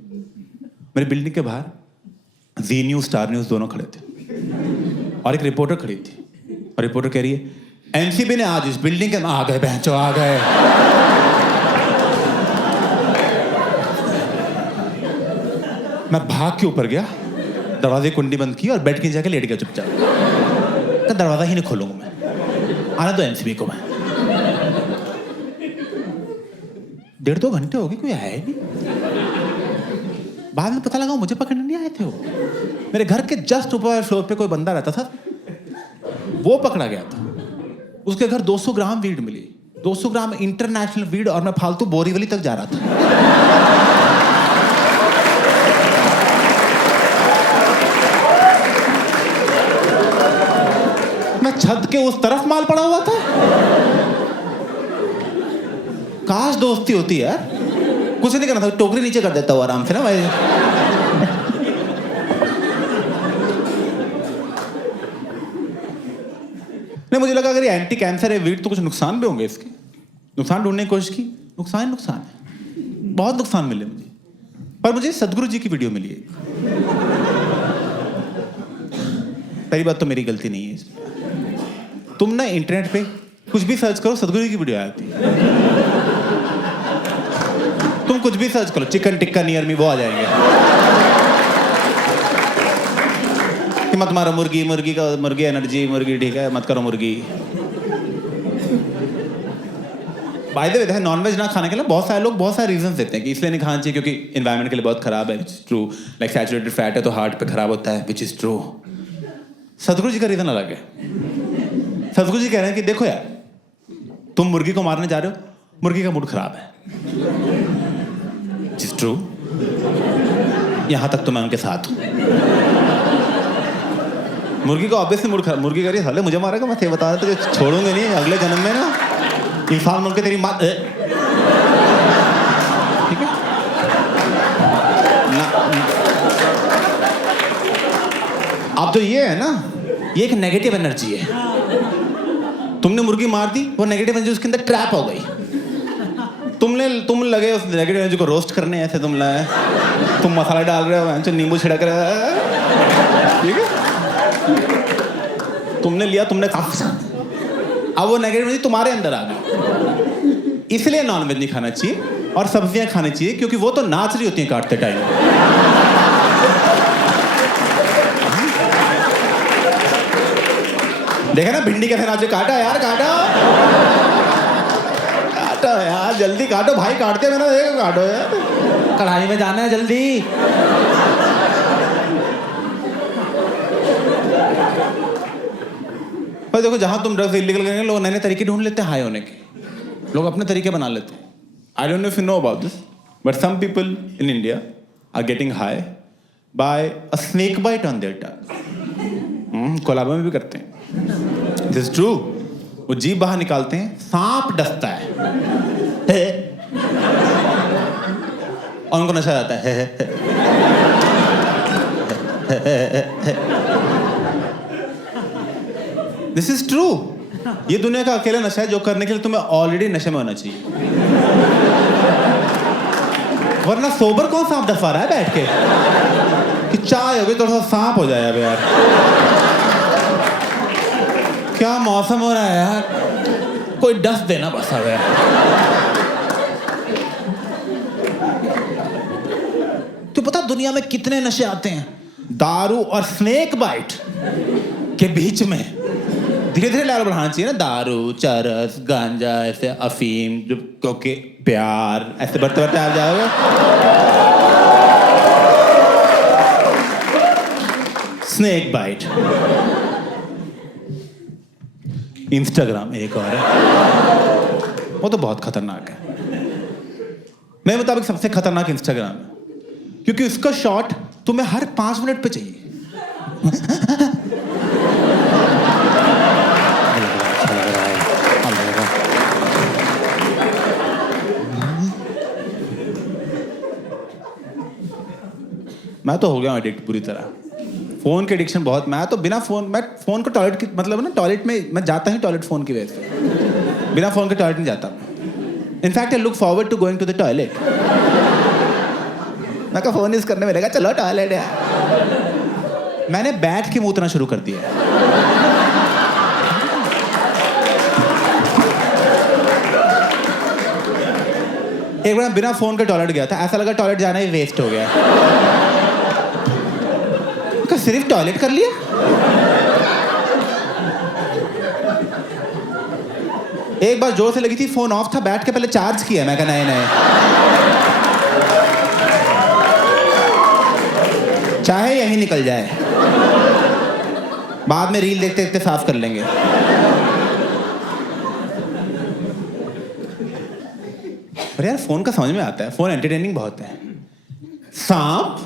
मेरी बिल्डिंग के बाहर जी न्यूज़ स्टार न्यूज़ दोनों खड़े थे और एक रिपोर्टर खड़ी थी। और रिपोर्टर कह रही है एनसीबी ने आज इस बिल्डिंग के आ गए बहनचो आ गए। मैं भाग के ऊपर गया, दरवाजे कुंडी बंद की और बेड के जाके लेट गया चुपचाप। तो दरवाजा ही नहीं खोलूंगा मैं, आना दो एनसीबी को। मैं 1.5-2 घंटे हो गए, कोई आया ही नहीं। बाद में पता लगा मुझे पकड़ने नहीं आए थे वो। मेरे घर के जस्ट ऊपर फ्लोर पे कोई बंदा रहता था, वो पकड़ा गया था। उसके घर 200 ग्राम वीड मिली, 200 ग्राम इंटरनेशनल वीड, और मैं फालतू बोरीवली तक जा रहा था। मैं छत के उस तरफ माल पड़ा हुआ था। काश दोस्ती होती यार, कुछ नहीं करना था, टोकरी नीचे कर देता हूँ आराम से ना भाई। नहीं, मुझे लगा अगर ये एंटी कैंसर है वीट तो कुछ नुकसान भी होंगे इसके। नुकसान ढूंढने की कोशिश की, नुकसान है, बहुत नुकसान मिले मुझे। पर मुझे सदगुरु जी की वीडियो मिली है। पहली बात तो मेरी गलती नहीं है इसमें। तुम ना इंटरनेट पे कुछ भी सर्च करो, सदगुरु जी की वीडियो आती है। तुम कुछ भी सर्च करो, चिकन टिक्का नियर मी, वो आ जाएंगे कि मत मारो मुर्गी, मुर्गी एनर्जी, मुर्गी ठीक है, मत करो मुर्गी। बाय द वे, नॉनवेज ना खाने के लिए बहुत सारे लोग बहुत सारे रीजंस देते हैं कि इसलिए नहीं खाना चाहिए क्योंकि एनवायरनमेंट के लिए बहुत खराब है, which is true. Like saturated fat है तो हार्ट पे खराब होता है, विच इज ट्रू। सदगुरु जी का रीजन अलग है। सदगुरु जी कह रहे हैं कि देखो यार, तुम मुर्गी को मारने जा रहे हो, मुर्गी का मूड खराब है, विच इज ट्रू। यहां तक तो मैं उनके साथ हूं। मुर्गी का ऑब्वियसली मूड खराब, मुर्गी कह रही है साले मुझे मारेगा, मैं बता रहा था कि छोड़ूंगे नहीं, अगले जन्म में ना इंसान बन के तेरी माँ। ठीक है ना। अब तो ये है ना, ये एक नेगेटिव एनर्जी है। तुमने मुर्गी मार दी, वो नेगेटिव एनर्जी उसके अंदर ट्रैप हो गई। तुम लगे उस नेगेटिव एनर्जी को रोस्ट करने, ऐसे तुम मसाला डाल रहे हो, नींबू छिड़क रहे हो, ठीक है। तुमने लिया, तुमने अब वो नेगेटिव एनर्जी तुम्हारे अंदर आ गई। इसलिए नॉनवेज नहीं खाना चाहिए और सब्जियां खानी चाहिए, क्योंकि वो तो नाच रही होती हैं काटते टाइम। देखा ना भिंडी कैसे नाचे, काटा यार, काटा यार, जल्दी काटो भाई, काटते मेरा, देखो काटो यार, कढ़ाई में जाना है जल्दी। पर देखो, जहां तुम ड्रग्स इलीगल करेंगे, लोग नए नए तरीके ढूंढ लेते हैं हाई होने के, लोग अपने तरीके बना लेते हैं। I don't know if you know about this, but some people in India are getting high by a snake bite on their tongue. Colaba में भी करते हैं, दिस इज ट्रू। वो जीभ बाहर निकालते हैं, सांप डसता है और उनको नशा आता है। This is true. ये दुनिया का अकेला नशा है जो करने के लिए तुम्हें ऑलरेडी नशे में होना चाहिए, वरना सोबर कौन सांप डसा रहा है बैठ के कि चाय हो गई थोड़ा सा सांप हो जाए। अब यार क्या मौसम हो रहा है यार, कोई डस देना बस। अब यार तो पता दुनिया में कितने नशे आते हैं, दारू और स्नेक बाइट के बीच में धीरे धीरे लेवल बढ़ाना चाहिए ना। दारू, चरस, गांजा, ऐसे अफीम, जो क्योंकि प्यार, ऐसे बढ़ते बढ़ते आप जाओगे। स्नेक बाइट, इंस्टाग्राम एक और है, वो तो बहुत खतरनाक है। मेरे मुताबिक सबसे खतरनाक इंस्टाग्राम है, क्योंकि उसका शॉट तुम्हें हर 5 मिनट पे चाहिए। मैं तो हो गया एडिक्ट पूरी तरह, फोन के एडिक्शन बहुत। मैं तो बिना फोन, मैं फोन को टॉयलेट की, मतलब ना टॉयलेट में मैं जाता ही टॉयलेट फोन की वजह से, बिना फोन के टॉयलेट नहीं जाता। In fact I look forward to going to the toilet. मैं कहा फोन यूज करने मिलेगा, चलो टॉयलेट यार। मैंने बैठ के मूतना शुरू कर दिया। एक बार बिना फोन के टॉयलेट गया था, ऐसा लगा टॉयलेट जाना ही वेस्ट हो गया। सिर्फ टॉयलेट कर लिया। एक बार जोर से लगी थी, फोन ऑफ था, बैठ के पहले चार्ज किया। मैं कहा नहीं, चाहे यही निकल जाए, बाद में रील देखते देखते साफ कर लेंगे। पर यार फोन का समझ में आता है, फोन एंटरटेनिंग बहुत है। सांप,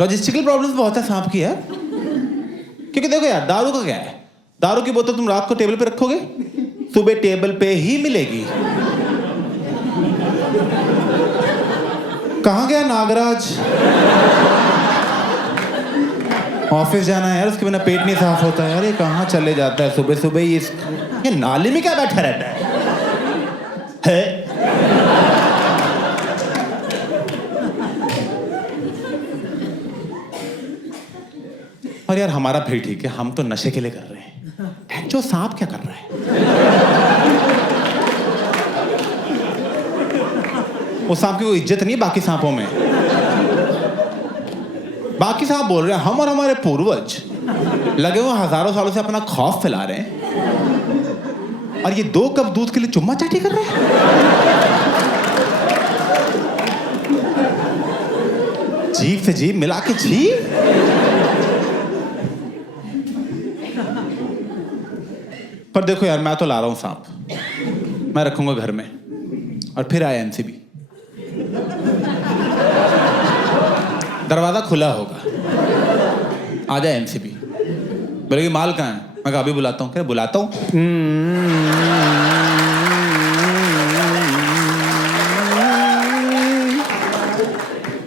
लॉजिस्टिकल प्रॉब्लम्स बहुत है सांप की यार। क्योंकि देखो यार, दारू का क्या है, दारू की बोतल तुम रात को टेबल पे रखोगे, सुबह टेबल पे ही मिलेगी। कहाँ गया नागराज? ऑफिस जाना है यार, उसके बिना पेट नहीं साफ होता है यार। ये कहाँ चले जाता है सुबह सुबह? ये नाली में क्या बैठा रहता है? और यार हमारा फिर ठीक है, हम तो नशे के लिए कर रहे हैं। जो सांप क्या कर रहा है? उस सांप की कोई इज्जत नहीं है बाकी सांपों में। बाकी सांप बोल रहे हैं हम और हमारे पूर्वज लगे हुए हजारों सालों से अपना खौफ फैला रहे हैं, और ये 2 कप दूध के लिए चुम्मा चाटी कर रहे हैं। जीभ से जीभ मिला के जीभ। पर देखो यार, मैं तो ला रहा हूं सांप, मैं रखूंगा घर में, और फिर आया एनसीबी। दरवाजा खुला होगा, आ जाए एनसीबी, बोलेगी माल कहाँ है? मैं कहा अभी बुलाता हूँ। क्या बुलाता हूँ?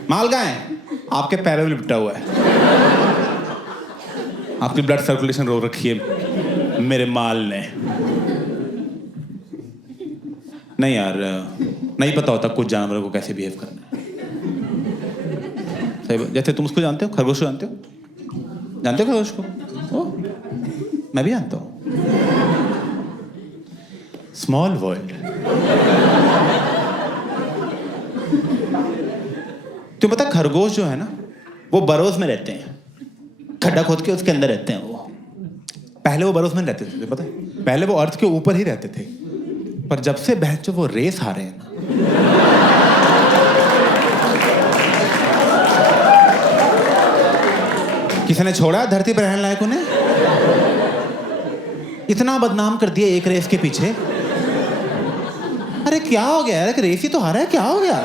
माल कहाँ है? आपके पैरों में लिपटा हुआ है, आपकी ब्लड सर्कुलेशन रोक रखी है मेरे माल ने। नहीं यार, नहीं पता होता कुछ जानवरों को कैसे बिहेव करना है। सही, जैसे तुम उसको जानते हो, खरगोश को जानते हो? जानते हो खरगोश को? ओ, मैं भी जानता हूं। Small world. तुम्हें पता खरगोश जो है ना, वो बरोज में रहते हैं, खड्डा खोद के उसके अंदर रहते हैं वो। पहले वो बरोज में रहते थे, पता है? पहले वो अर्थ के ऊपर ही रहते थे, पर जब से बहन वो रेस हारे हैं ना, किसी ने छोड़ा धरती पर रहने लायक उन्हें? इतना बदनाम कर दिया एक रेस के पीछे। अरे क्या हो गया यार, एक रेस ही तो हारा है, क्या हो गया?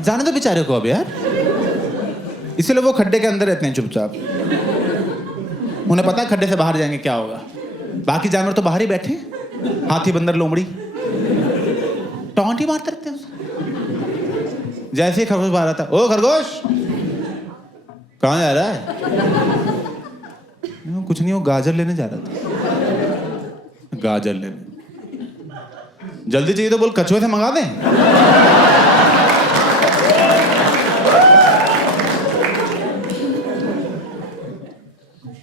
जाने दो बेचारे को अब यार। इसलिए वो खड्डे के अंदर रहते हैं चुपचाप। उन्हें पता है खड्डे से बाहर जाएंगे क्या होगा। बाकी जानवर तो बाहर ही बैठे, हाथी, बंदर, लोमड़ी टॉन्ट ही मारते रहते हैं। जैसे ही खरगोश बाहर आता, ओ खरगोश कहाँ जा रहा है? कुछ नहीं, वो गाजर लेने जा रहा था। गाजर लेने जल्दी चाहिए तो बोल कछुए से मंगा दें।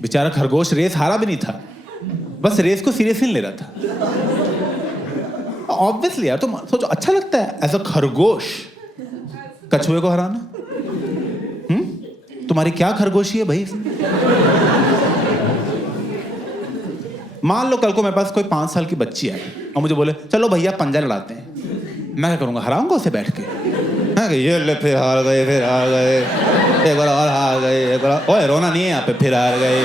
बेचारा खरगोश रेस हारा भी नहीं था, बस रेस को सीरियसली ले रहा था। ऑब्वियसली यार, तो सोचो अच्छा लगता है ऐसा खरगोश कछुए को हराना? तुम्हारी क्या खरगोशी है भाई? मान लो कल को मेरे पास कोई 5 साल की बच्ची है और मुझे बोले चलो भैया पंजा लड़ाते हैं, मैं क्या करूंगा? हराऊंगा उसे बैठ के। मैं ये ले, फिर हार गए, फिर हार गए, एक बार और हार गए, एक बार। ओए रोना नहीं है यहाँ पे, फिर हार गए।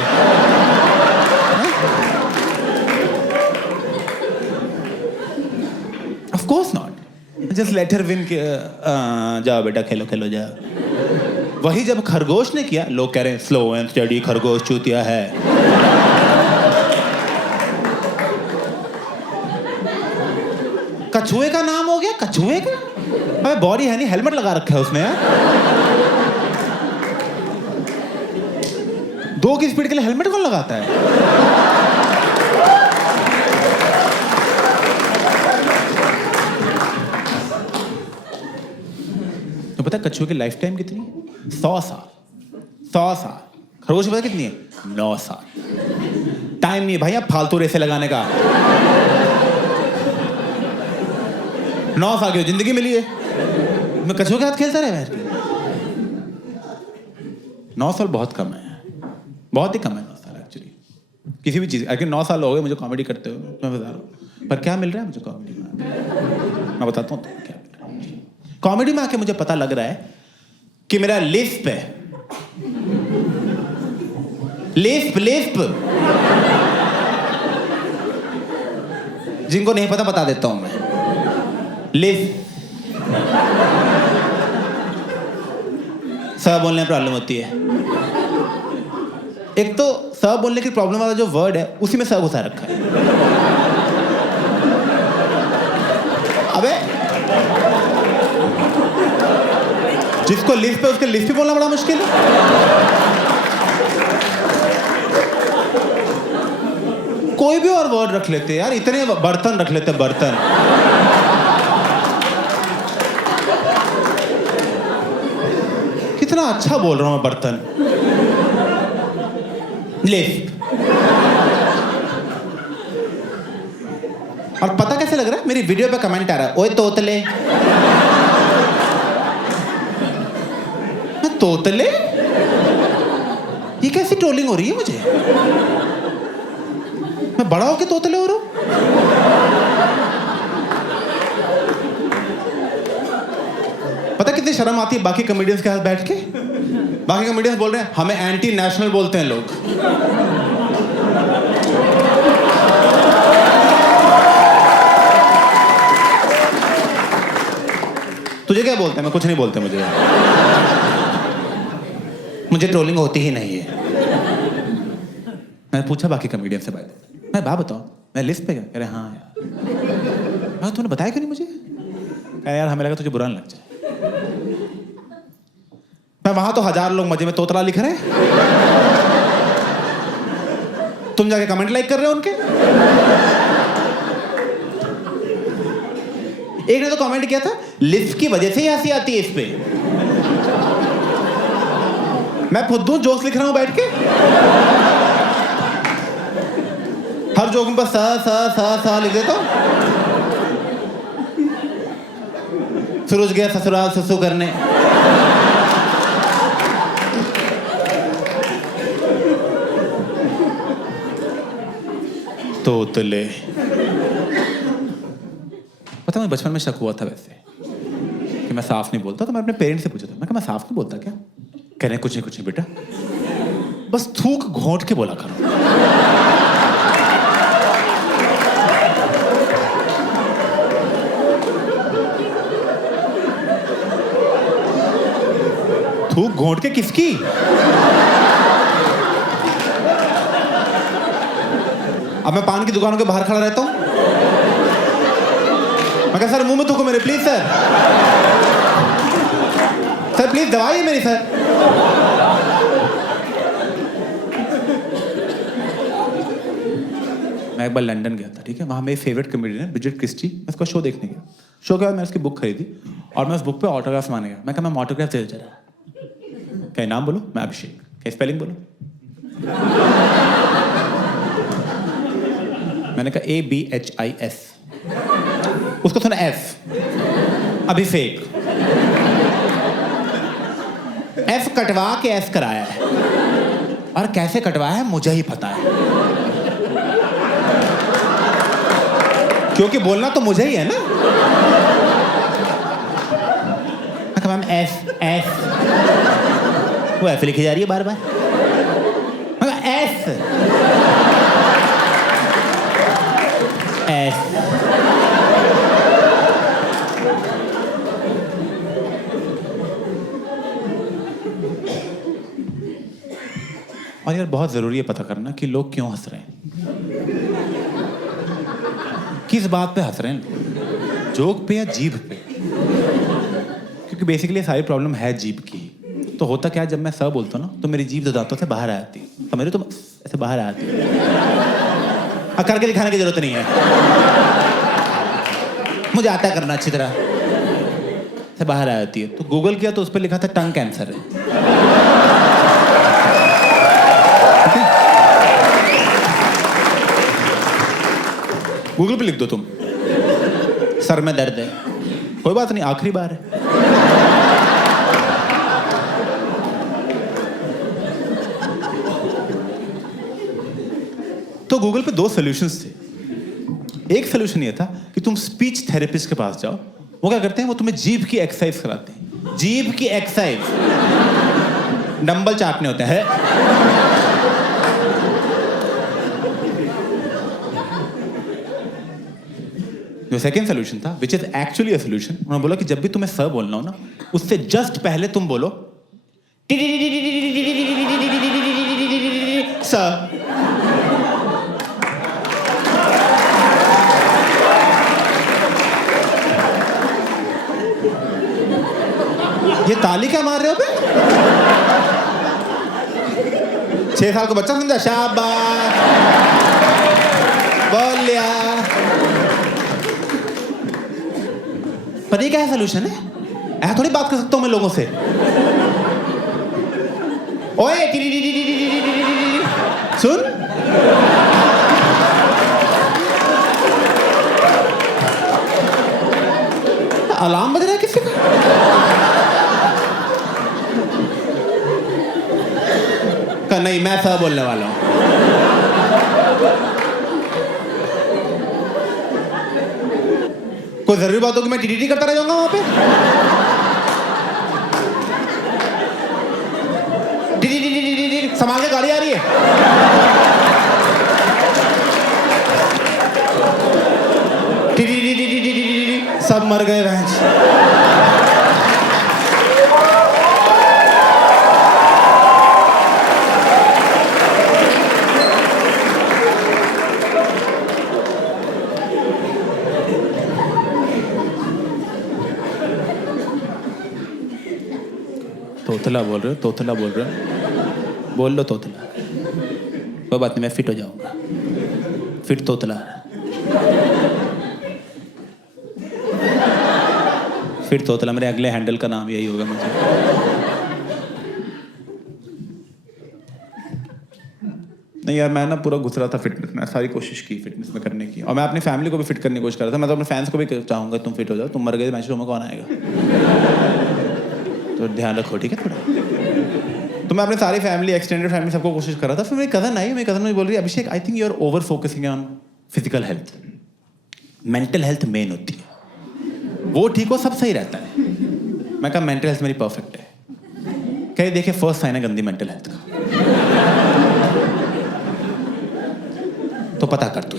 Of course not, just let her win. जाओ बेटा खेलो खेलो जाओ। वही जब खरगोश ने किया, लोग कह रहे हैं स्लो एंड स्टडी खरगोश चूतिया है। कछुए का नाम हो गया, कछुए का? अबे बॉडी है नहीं, हेलमेट लगा रखा है उसने यार। 2 की स्पीड के लिए हेलमेट कौन लगाता है? तो पता कछुए की लाइफ टाइम कितनी है? 100 साल। 100 साल। खरगोश पता कितनी है? 9 साल। टाइम नहीं है भाई अब फालतू रेसे लगाने का। 9 साल की जिंदगी मिली है, मैं कछुए के साथ खेलता रहा बैठ के। 9 साल बहुत कम है, बहुत ही कम है 9 साल एक्चुअली। किसी भी चीज़, अगर 9 साल हो गए मुझे कॉमेडी करते हुए, मैं बता रहा हूँ, पर क्या मिल रहा है मुझे कॉमेडी में? मैं बताता हूँ क्या मिल रहा है। कॉमेडी में आके मुझे पता लग रहा है कि मेरा लिस्प है, लिस्प जिनको नहीं पता बता देता हूं मैं। लिस्प स बोलने में प्रॉब्लम होती है। एक तो स बोलने की प्रॉब्लम वाला जो वर्ड है उसी में स घुसा रखा है। अबे जिसको लिस्प है उसके लिस्प ही बोलना बड़ा मुश्किल है। कोई भी और वर्ड रख लेते यार, इतने बर्तन रख लेते बर्तन। कितना अच्छा बोल रहा हूं मैं बर्तन। लिस्प। और पता कैसे लग रहा है? मेरी वीडियो पे कमेंट आ रहा है, ओए तोतले। मैं तोतले? ये कैसी ट्रोलिंग हो रही है मुझे? मैं बड़ा होके तोतले हो रहा हूं? पता कितनी शर्म आती है बाकी कॉमेडियंस के साथ बैठ के? बाकी कॉमेडियंस बोल रहे हैं हमें एंटी नेशनल बोलते हैं लोग। तुझे क्या बोलते हैं? मैं कुछ नहीं बोलते मुझे ट्रोलिंग होती ही नहीं है। मैंने पूछा बाकी कॉमेडियन से, मैं बात बताओ मैं लिस्ट पे गया? कह रहे हाँ यार। मैं तूने बताया क्यों नहीं मुझे? कह यार हमें लगा तुझे बुरा ना लग जाए। मैं वहां तो 1000 लोग मजे में तोतला लिख रहे हैं, तुम जाके कमेंट लाइक कर रहे हो उनके। एक ने तो कमेंट किया था लिस्ट की वजह से ही हंसी आती है इस पे। मैं खुद जोक्स लिख रहा हूं बैठ के, हर जोक में बस सा लिख देता हूं। सुरुज गया ससुराल ससु करने। तोतले। पता मैं बचपन में शक हुआ था वैसे कि मैं साफ नहीं बोलता, तो मैं अपने पेरेंट्स से पूछा था, मैं साफ नहीं बोलता क्या? कह रहे कुछ नहीं बेटा, बस थूक घोंट के बोला करो। थूक घोंट के किसकी? अब मैं पान की दुकानों के बाहर खड़ा रहता हूं, मैं कहा सर मुंह में थूको मेरे, प्लीज सर, सर प्लीज दवाई है मेरी सर। मैं एक बार लंदन गया था, ठीक है, वहां मेरी फेवरेट कॉमेडियन है ब्रिजेट क्रिस्टी, मैं उसका शो देखने गया। शो के बाद मैंने उसकी बुक खरीदी और मैं उस बुक पे ऑटोग्राफ मांगने गया। मैं कहा मैं ऑटोग्राफ दे जरा। क्या नाम बोलो? मैं अभिषेक। क्या स्पेलिंग बोलो? मैंने कहा ABHIS, उसको सुना F, अभिषेक। F कटवा के S कराया है, और कैसे कटवाया है मुझे ही पता है, क्योंकि बोलना तो मुझे ही है ना। मैं कहा मैम S, वो F लिखी जा रही है बार बार। मैं कहा S। और यार बहुत जरूरी है पता करना कि लोग क्यों हंस रहे हैं, किस बात पे हंस रहे हैं, जोक पे या जीभ पे। क्योंकि बेसिकली सारी प्रॉब्लम है जीभ की। तो होता क्या है, जब मैं स बोलता हूँ ना तो मेरी जीभ दो दांतों से बाहर आती है, समझ रहे हो? तो ऐसे बाहर आती है। करके दिखाने की जरूरत नहीं है, मुझे आता है करना अच्छी तरह से, बाहर आती है। तो गूगल किया तो उस पर लिखा था टंग कैंसर है। गूगल पे लिख दो तुम सर में दर्द है, कोई बात नहीं, आखिरी बार है। तो गूगल पे 2 सॉल्यूशंस थे। एक सोल्यूशन ये था कि तुम स्पीच थेरेपिस्ट के पास जाओ। वो क्या करते हैं, वो तुम्हें जीभ की एक्सरसाइज कराते हैं। जीभ की एक्सरसाइज, डंबल चाटने होते हैं। जो सेकंड सोल्यूशन था, which is actually a solution, उन्होंने बोला कि जब भी तुम्हें सर बोलना हो ना, उससे जस्ट पहले तुम बोलो सर। ये ताली क्या मार रहे हो बे? 6 साल को बच्चा समझा, शाबाश, बोल लिया। पर ये क्या है सोल्यूशन है? ऐसा थोड़ी बात कर सकता हूं मैं लोगों से। ओए सुन, अलार्म बज रहा है किसी का? नहीं, मैं सर बोलने वाला हूं। कोई जरूरी बात हो कि मैं टीटीटी करता रह जाऊंगा वहां पे? टीटीटी संभाल के, गाड़ी आ रही है। टीटीटी सब मर गए भैंस। तोतला बोल रहे हो, तोतला बोल रहे हो, बोल लो तोतला। कोई बात नहीं, मैं फिट हो जाऊंगा। फिट तोतला, फिट तोतला। मेरे अगले हैंडल का नाम यही होगा मुझे। नहीं यार, मैं ना पूरा घुस रहा था फिटनेस में, सारी कोशिश की फिटनेस में करने की, और मैं अपनी फैमिली को भी फिट करने की कोशिश कर रहा था। मैं तो अपने फैंस को भी चाहूंगा तुम फिट हो जाओ। तुम मर गए, मैच शो में कौन आएगा? तो ध्यान रखो, ठीक है थोड़ा। तो मैं अपने सारी फैमिली, एक्सटेंडेड फैमिली, सबको कोशिश कर रहा था। फिर मेरी कज़न आई, मेरी कज़न मुझे बोल रही है, Abhishek I think you are over focusing on physical health. Mental health main होती है, वो ठीक हो सब सही रहता है। मैं कहा मेंटल हेल्थ मेरी परफेक्ट है। कह देखिए, फर्स्ट साइन है गंदी मेंटल हेल्थ का, तो पता कर तू।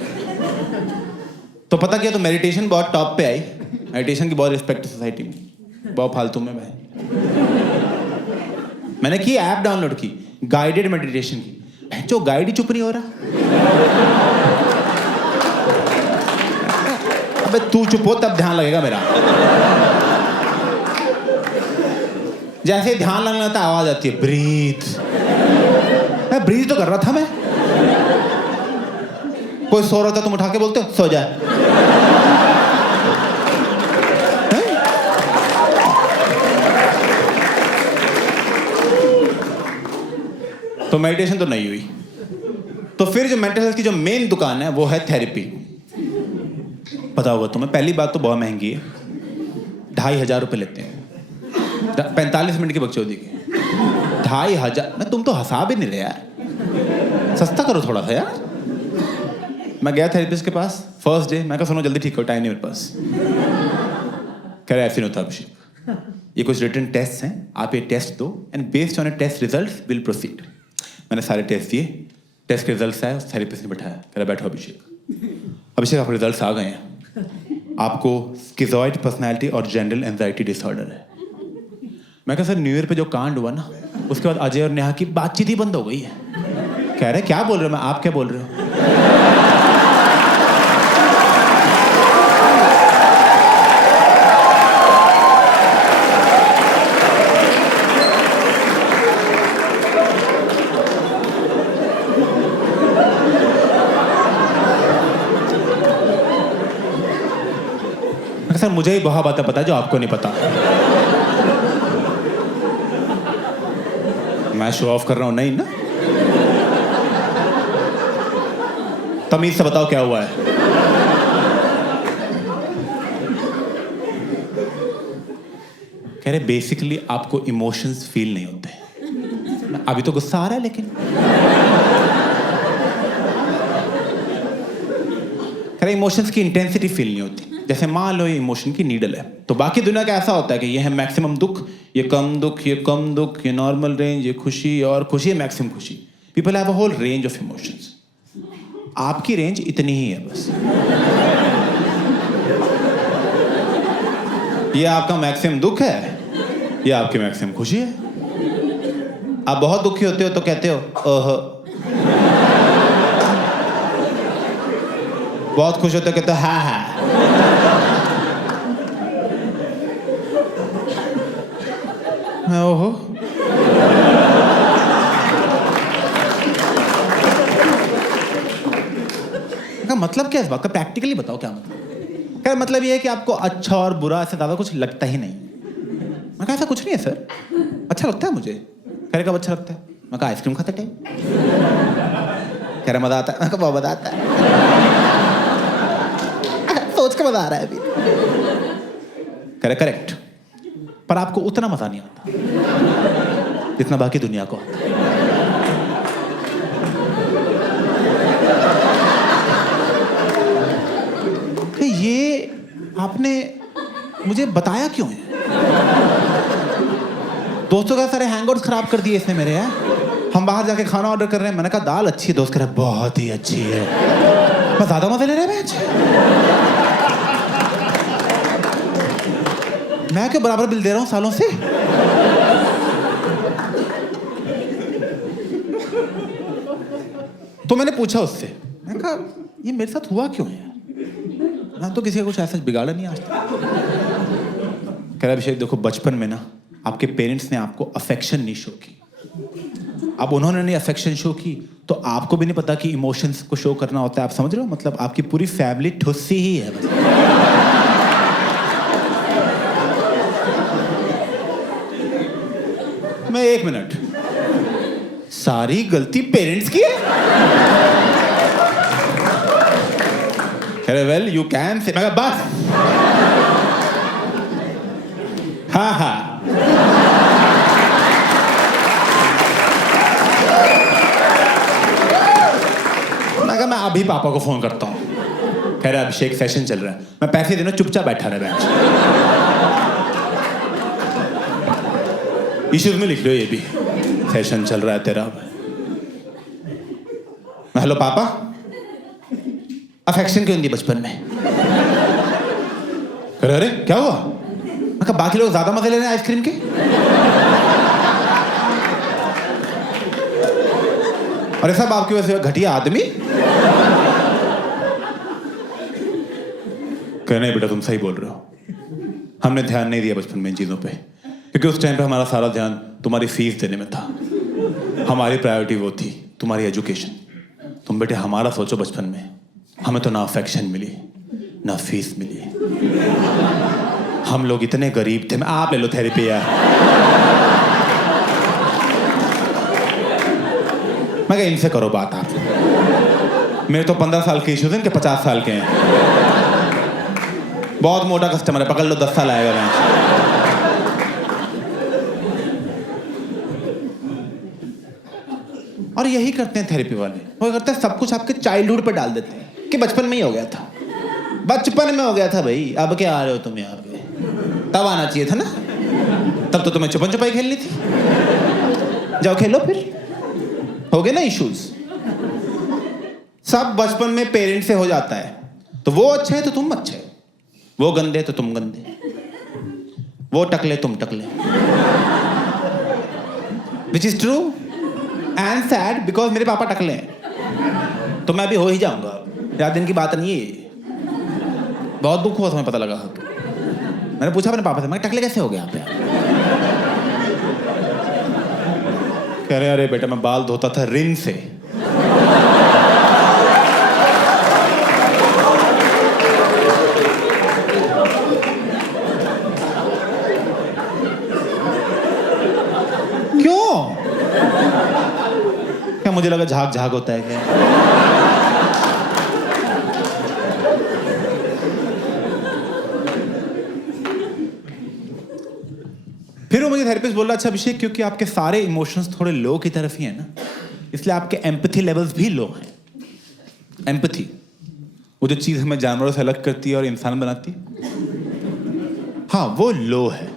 तो पता किया तो मेडिटेशन बहुत टॉप पे आई। मेडिटेशन की बहुत रिस्पेक्ट है सोसाइटी में, बहुत फालतू में भाई। मैंने की ऐप डाउनलोड की, गाइडेड मेडिटेशन की। जो गाइड ही चुप नहीं हो रहा। अबे तू चुप हो तब ध्यान लगेगा मेरा। जैसे ध्यान लगने लगता आवाज आती है, ब्रीथ। मैं ब्रीथ तो कर रहा था मैं। कोई सो रहा था, तुम उठा के बोलते हो सो जा। तो मेडिटेशन तो नहीं हुई। तो फिर जो मेंटल हेल्थ की जो मेन दुकान है वो है थेरेपी। पता होगा तुम्हें, पहली बात तो बहुत महंगी है, 2,500 रुपये लेते हैं 45 मिनट की बकचोदी की। 2,500 में तुम तो हंसा भी नहीं रहे यार, सस्ता करो थोड़ा सा यार। मैं गया थेरेपिस्ट के पास फर्स्ट डे। मैं कहा सुनो जल्दी ठीक हो, टाइम नहीं मेरे पास। कह रहे ऐसे नहीं होता अभिषेक, ये कुछ रिटन टेस्ट हैं, आप ये टेस्ट दो and based on a test result will proceed. मैंने सारे टेस्ट दिए, टेस्ट के रिजल्ट्स आए, थेरेपिस्ट ने बैठाया, कह रहा बैठो अभिषेक। अभिषेक आपके रिजल्ट्स आ गए हैं, आपको स्किज़ॉइड पर्सनैलिटी और जनरल एंजाइटी डिसऑर्डर है। मैं कहा सर न्यू ईयर पे जो कांड हुआ ना, उसके बाद अजय और नेहा की बातचीत ही बंद हो गई है। कह रहे क्या बोल रहे हो? मैं आप क्या बोल रहे हो? सर मुझे ही बहुत बातें पता है जो आपको नहीं पता। मैं शो ऑफ कर रहा हूं नहीं ना? तमीज से बताओ क्या हुआ है। कह रहे बेसिकली आपको इमोशंस फील नहीं होते। अभी तो गुस्सा आ रहा है लेकिन इमोशंस की इंटेंसिटी फील नहीं होती। जैसे मान लो ये इमोशन की नीडल है, तो बाकी दुनिया का ऐसा होता है कि ये है मैक्सिमम दुख, ये कम दुख, ये कम दुख, ये नॉर्मल रेंज, ये खुशी और खुशी, मैक्सिमम खुशी। People have a whole range of emotions. आपकी रेंज इतनी ही है बस। ये आपका मैक्सिमम दुख है, ये आपकी मैक्सिमम खुशी है। आप बहुत दुखी होते हो तो कहते हो ओह, बहुत खुश होते हो कहते हो हाँ हाँ। मैं ओहो, का मतलब क्या है इस बात का? प्रैक्टिकली बताओ क्या मतलब? क्या मतलब ये है कि आपको अच्छा और बुरा से ज्यादा कुछ लगता ही नहीं? मैं कहा ऐसा कुछ नहीं है सर, अच्छा लगता है मुझे। कह रहे कब अच्छा लगता है? मैं कहा आइसक्रीम खाते टाइम। कह रहे मजा आता है? मैं कहा बहुत मजा आता है। सोच के मजा आ रहा है अभी। कह रहे करेक्ट, पर आपको उतना मजा नहीं आता जितना बाकी दुनिया को आता है। तो ये आपने मुझे बताया क्यों है? दोस्तों का सारे हैंगआउट्स खराब कर दिए इसने मेरे। यार हम बाहर जाके खाना ऑर्डर कर रहे हैं, मैंने कहा दाल अच्छी है, दोस्त कह रहा बहुत ही अच्छी है। मैं ज्यादा मजे ले रहे हैं। मैं क्यों बराबर बिल दे रहा हूं सालों से? तो मैंने पूछा उससे, मैंने कहा ये मेरे साथ हुआ क्यों है? मैं तो किसी का कुछ ऐसा बिगाड़ा नहीं आज तक। कह रहा अभिषेक देखो, बचपन में ना आपके पेरेंट्स ने आपको अफेक्शन नहीं शो की। अब उन्होंने नहीं अफेक्शन शो की तो आपको भी नहीं पता कि इमोशंस को शो करना होता है। आप समझ रहे हो? मतलब आपकी पूरी फैमिली ठुस्सी ही है बस। मैं 1 मिनट, सारी गलती पेरेंट्स की है? अरे वेल यू कैन से, मैं बस हाँ हाँ। मैं अभी पापा को फोन करता हूँ। कह रहा अभिषेक सेशन चल रहा है, मैं पैसे देना, चुपचाप बैठा रहे बेंच। इश्यूज में लिख लो ये भी, सेशन चल रहा है तेरा। हेलो पापा, अफेक्शन क्यों दी बचपन में? अरे क्या हुआ? मैं कहा बाकी लोग ज्यादा मजे ले रहे हैं आइसक्रीम के, और सब आपकी वजह से घटिया आदमी। कह नहीं बेटा तुम सही बोल रहे हो, हमने ध्यान नहीं दिया बचपन में इन चीजों पे, क्योंकि उस टाइम पे हमारा सारा ध्यान तुम्हारी फीस देने में था। हमारी प्रायोरिटी वो थी तुम्हारी एजुकेशन। तुम बेटे हमारा सोचो, बचपन में हमें तो ना अफेक्शन मिली ना फीस मिली। हम लोग इतने गरीब थे। आप ले लो थेरेपी यार। मैं कहा इनसे करो बात आप। मेरे तो 15 साल के इश्यूज हैं, इनके 50 साल के हैं। बहुत मोटा कस्टमर है, पकड़ लो 10 साल आएगा मैं। और यही करते हैं थेरेपी वाले, वो करते हैं सब कुछ आपके चाइल्डहुड पे डाल देते हैं कि बचपन में ही हो गया था, बचपन में हो गया था भाई, अब क्या आ रहे हो तुम यहाँ पे? तब आना चाहिए था ना, तब तो तुम्हें छुपन छुपाई खेलनी थी। जाओ खेलो फिर, हो गए ना इश्यूज। सब बचपन में पेरेंट्स से हो जाता है, तो वो अच्छे है तो तुम अच्छे, वो गंदे तो तुम गंदे, वो टकले तुम टकले। Which is true and sad, because मेरे पापा टकले हैं तो मैं भी हो ही जाऊंगा। यार दिन की बात नहीं है, बहुत दुख हुआ, तुम्हें पता लगा। मैंने पूछा अपने पापा से, मैं टकले कैसे हो गया आप? कह रहे अरे बेटा मैं बाल धोता था रिन से। क्यों? क्या मुझे लगा झाग झाग होता है क्या? फिर वो मुझे थेरेपिस्ट बोल रहा अच्छा अभिषेक, क्योंकि आपके सारे इमोशंस थोड़े लो की तरफ ही है ना, इसलिए आपके एम्पैथी लेवल्स भी लो हैं। एम्पैथी वो जो चीज़ हमें जानवरों से अलग करती है और इंसान बनाती है, हाँ वो लो है।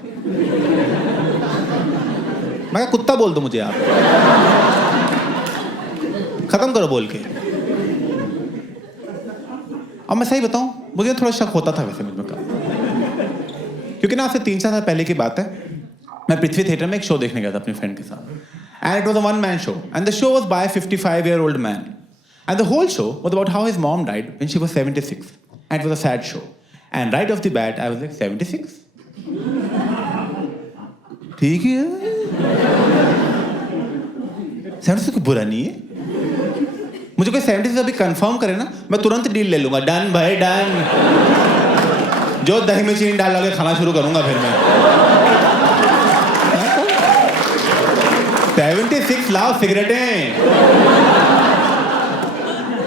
मैं कुत्ता बोल दो मुझे आप, खत्म करो बोल के। अब मैं सही बताऊं, मुझे थोड़ा शक होता था वैसे मुझ में कब, क्योंकि ना आपसे 3-4 साल पहले की बात है, मैं पृथ्वी थिएटर में एक शो देखने गया था अपने फ्रेंड के साथ, and it was a one man show and the show was by 55-year-old man and the whole show was about how his mom died when she was 76 and it was a sad show and right off the bat I was like 76 ठीक है 76 कोई बुरा नहीं है, मुझे कोई 76 अभी confirm करे ना मैं तुरंत डील ले लूंगा, डन भाई डन, जो दही में चीनी डाल के खाना शुरू करूंगा फिर मैं 76 लाओ सिगरेटें,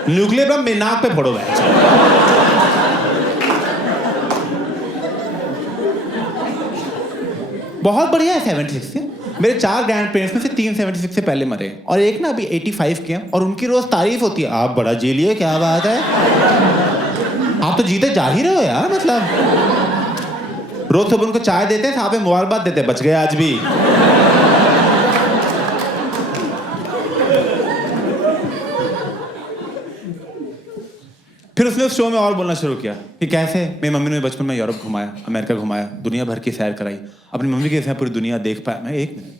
न्यूक्लियर बम मेरे नाक पे फोड़ो भाई। बहुत बढ़िया है 76 से। मेरे 4 ग्रैंड पेरेंट्स में से 3 76 से पहले मरे और एक ना अभी 85 के हैं और उनकी रोज तारीफ होती है, आप बड़ा जी लिए, क्या बात है, आप तो जीते जा ही रहे हो यार, मतलब रोज सुबह उनको चाय देते हैं, साहब में मुबारकबाद देते हैं, बच गए आज भी। फिर उसने उस शो में और बोलना शुरू किया कि कैसे मेरी मम्मी ने बचपन में यूरोप घुमाया, अमेरिका घुमाया, दुनिया भर की सैर कराई, अपनी मम्मी के साथ पूरी दुनिया देख पाया। मैं 1 मिनट,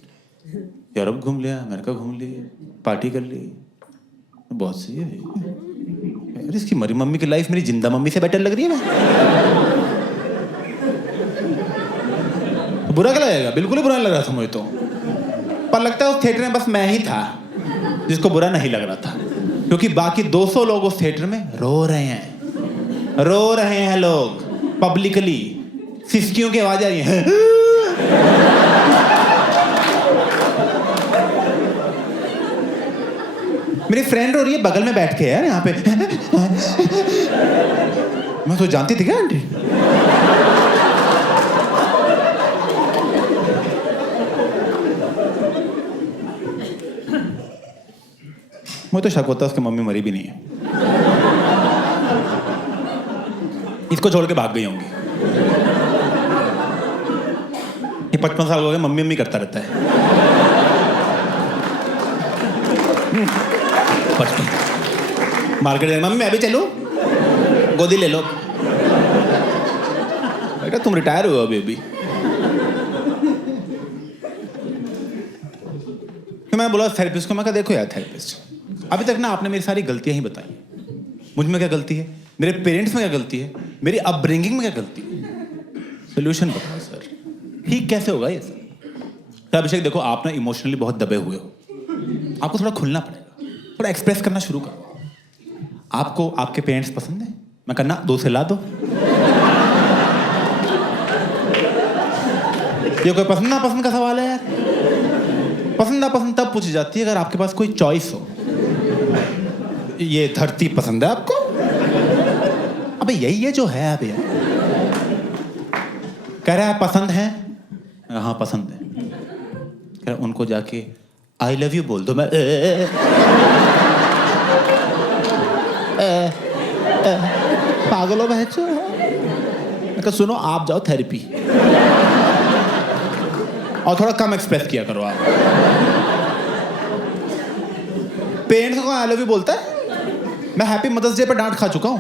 यूरोप घूम लिया, अमेरिका घूम ली, पार्टी कर ली, बहुत सही है यार, इसकी मरी मम्मी की लाइफ मेरी जिंदा मम्मी से बेटर लग रही है। मैं तो बुरा क्या लगेगा, बिल्कुल ही बुरा नहीं लग रहा था मुझे तो, पर लगता है उस थिएटर में बस मैं ही था जिसको बुरा नहीं लग रहा था, क्योंकि बाकी 200 लोग उस थिएटर में रो रहे हैं लोग पब्लिकली, सिसकियों की आवाज आ रही है। मेरी फ्रेंड रो रही है बगल में बैठ के यार यहाँ पे। मैं तो जानती थी क्या आंटी? मुझे तो शक होता है उसकी मम्मी मरी भी नहीं है, इसको छोड़ के भाग गई होंगी। ये 55 साल हो गए, मम्मी मम्मी करता रहता है। 55 मार्केट में, मम्मी मैं भी चलूं, गोदी ले लो। बेटा तुम रिटायर हुए हो अभी। तो मैं बोला थेरेपिस्ट को, मैं कहा देखो यार थेरेपिस्ट, अभी तक ना आपने मेरी सारी गलतियां ही बताई, मुझ में क्या गलती है, मेरे पेरेंट्स में क्या गलती है, मेरी अपब्रिंगिंग में क्या गलती है, सोल्यूशन बताओ सर, ठीक कैसे होगा ये सर? तो अभिषेक देखो आप ना इमोशनली बहुत दबे हुए हो, आपको थोड़ा खुलना पड़ेगा, थोड़ा एक्सप्रेस करना शुरू करो। आपको आपके पेरेंट्स पसंद है? मैं कहना 2 से ला दो। ये कोई पसंद ना पसंद का सवाल है यार, पसंद ना पसंद तब पूछी जाती है अगर आपके पास कोई चॉइस हो। ये धरती पसंद है आपको? अबे यही है जो है अभी। कह रहा है पसंद है, हाँ पसंद है, कह रहा उनको जाके आई लव यू बोल दो। मैं पागल हो बहचो। मैं कहा सुनो आप जाओ थेरेपी और थोड़ा कम एक्सप्रेस किया करो आप। पेरेंट्स को आई लव यू बोलता है? मैं हैप्पी मदर्स डे पर डांट खा चुका हूं।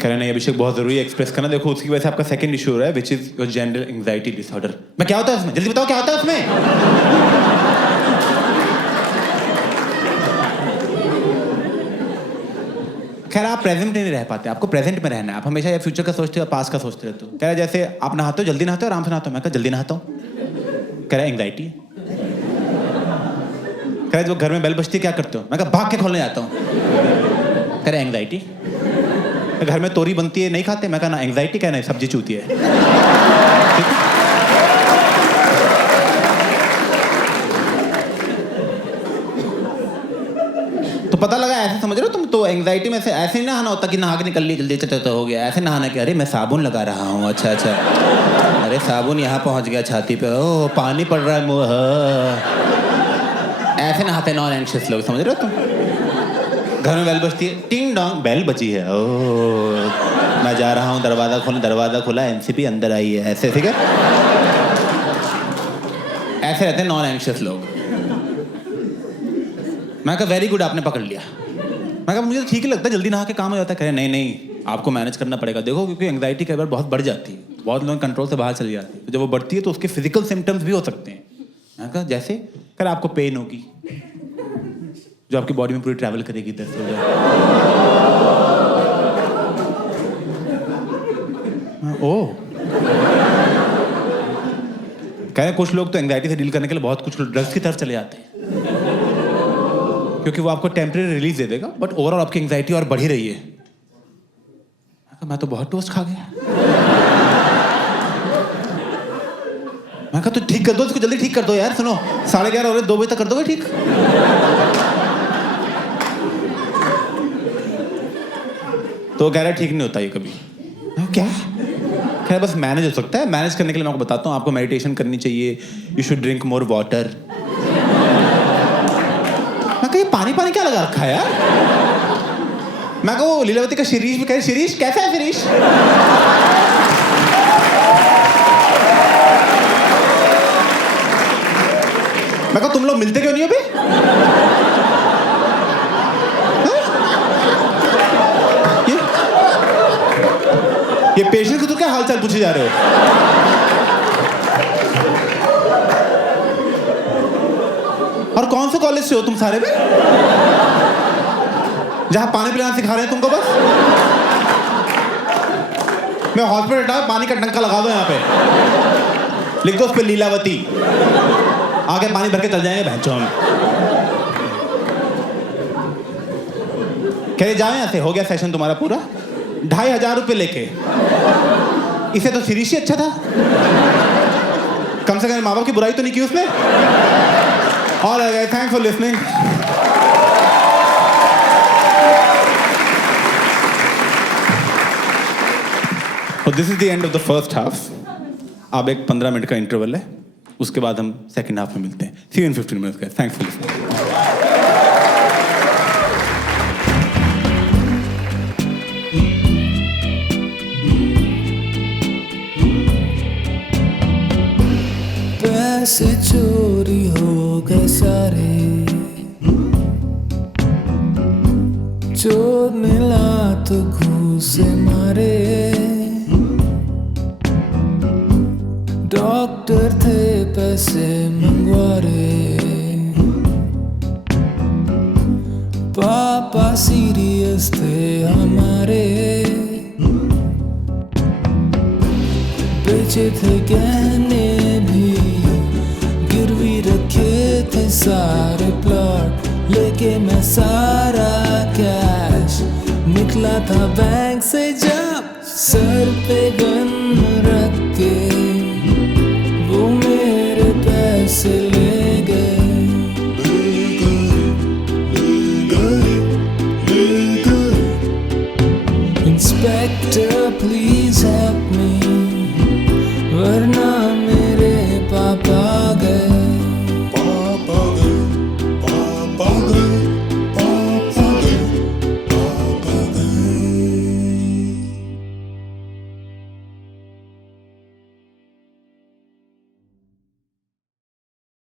कह रहे नहीं अभिषेक बहुत जरूरी है एक्सप्रेस करना, देखो उसकी वजह से आपका सेकंड इशू हो रहा है which is your gender anxiety disorder. मैं क्या होता है उसमें, जल्दी बताओ क्या होता है उसमें? खैर आप प्रेजेंट में नहीं रह पाते, आपको प्रेजेंट में रहना है, आप हमेशा या फ्यूचर का सोचते हो या पास्ट का सोचते रहते हो। कह रहा जैसे आप नहाते हो, जल्दी नहाते हो, आराम से नहाते हो? मैं कहा जल्दी नहाता हूँ। कह रहा एंग्जाइटी है। कह रहा जो घर में बेल बजती है क्या करते हो? मैं कहा भाग के खोलने जाता हूँ। कह रहा एंग्जाइटी। घर में तोरी बनती है नहीं खाते? मैं कहा ना एंग्जाइटी, क्या नहीं सब्जी चूती है। ठीक है? तो पता लगा ऐसे समझ रहे हो तुम, तो एंग्जाइटी में से ऐसे ही नहाना होता कि नहा के निकल ली जल्दी तो हो गया, ऐसे नहाना कि अरे मैं साबुन लगा रहा हूँ, अच्छा अच्छा, अरे साबुन यहाँ पहुँच गया छाती पे, ओह पानी पड़ रहा है मुँह, ऐसे नहाते नॉन एंशियस लोग, समझ रहे हो तुम? घर में बेल बजती है, टिंग डोंग, बेल बची है, ओ मैं जा रहा हूँ, दरवाजा खोला, एमसीपी अंदर आई है, ऐसे ठीक है। ऐसे रहते हैं नॉन एंशियस लोग। मैं कहा वेरी गुड, आपने पकड़ लिया। मैं कहा मुझे तो ठीक ही लगता है, जल्दी नहा के काम हो जाता है। कहे नहीं आपको मैनेज करना पड़ेगा। देखो क्योंकि एंग्जाइटी कई बार बहुत बढ़ जाती है, बहुत लोग कंट्रोल से बाहर चली जाती है। तो जब वो बढ़ती है तो उसके फिजिकल सिम्टम्स भी हो सकते हैं। मैं कहा जैसे कर आपको पेन होगी जो आपकी बॉडी में पूरी ट्रैवल करेगी 10 बजे। ओह, कह रहे कुछ लोग तो एंग्जाइटी से डील करने के लिए बहुत कुछ ड्रग्स की तरफ चले जाते हैं क्योंकि वो आपको टेम्परेरी रिलीज दे देगा, बट ओवरऑल आपकी एंग्जाइटी और बढ़ ही रही है। मैं तो बहुत टोस्ट खा गया। मैं कहा तो ठीक कर दो इसको, जल्दी ठीक कर दो यार। सुनो 11:30 हो रहे, 2 बजे तक कर दोगे ठीक? तो कह रहा ठीक नहीं होता ये कभी। क्या खैर बस मैनेज हो सकता है। मैनेज करने के लिए मैं आपको बताता हूँ, आपको मेडिटेशन करनी चाहिए, you should drink more water. मैं कहा पानी क्या लगा रखा है यार? मैं कहा वो लीलावती का शिरीष भी कह, शिरीष कैसा है शिरीष? मैं कहा तुम लोग मिलते क्यों नहीं अभी? ये पेशेंट को तो क्या हालचाल पूछे जा रहे हो? और कौन से कॉलेज से हो तुम सारे में जहां पानी पिलाना सिखा रहे हैं तुमको? बस मैं हॉस्पिटल था, पानी का टंका लगा दो यहाँ पे, लिख दो उस पे लीलावती, आगे पानी भर के चल जाएंगे भैंचो हम। कह रहे जाओ यहाँ से, हो गया सेशन तुम्हारा पूरा, 2500 रुपये लेके। इसे तो शिरीष ही अच्छा था, कम से कम माँ बाप की बुराई तो नहीं की उसने। और thanks for listening. This is the end of the first half. अब एक 15 मिनट का इंटरवल है, उसके बाद हम सेकंड हाफ में मिलते हैं। See you in 15 minutes. Thanks for listening. पैसे चोरी हो गए सारे, चोर मिला तो घूसे मारे, डॉक्टर थे पैसे मंगवारे, पापा सीरियस थे हमारे, बेचे थे गहने भी, गिरवी रखे थे सारे प्लॉट, लेके मैं सारा कैश निकला था बैंक से।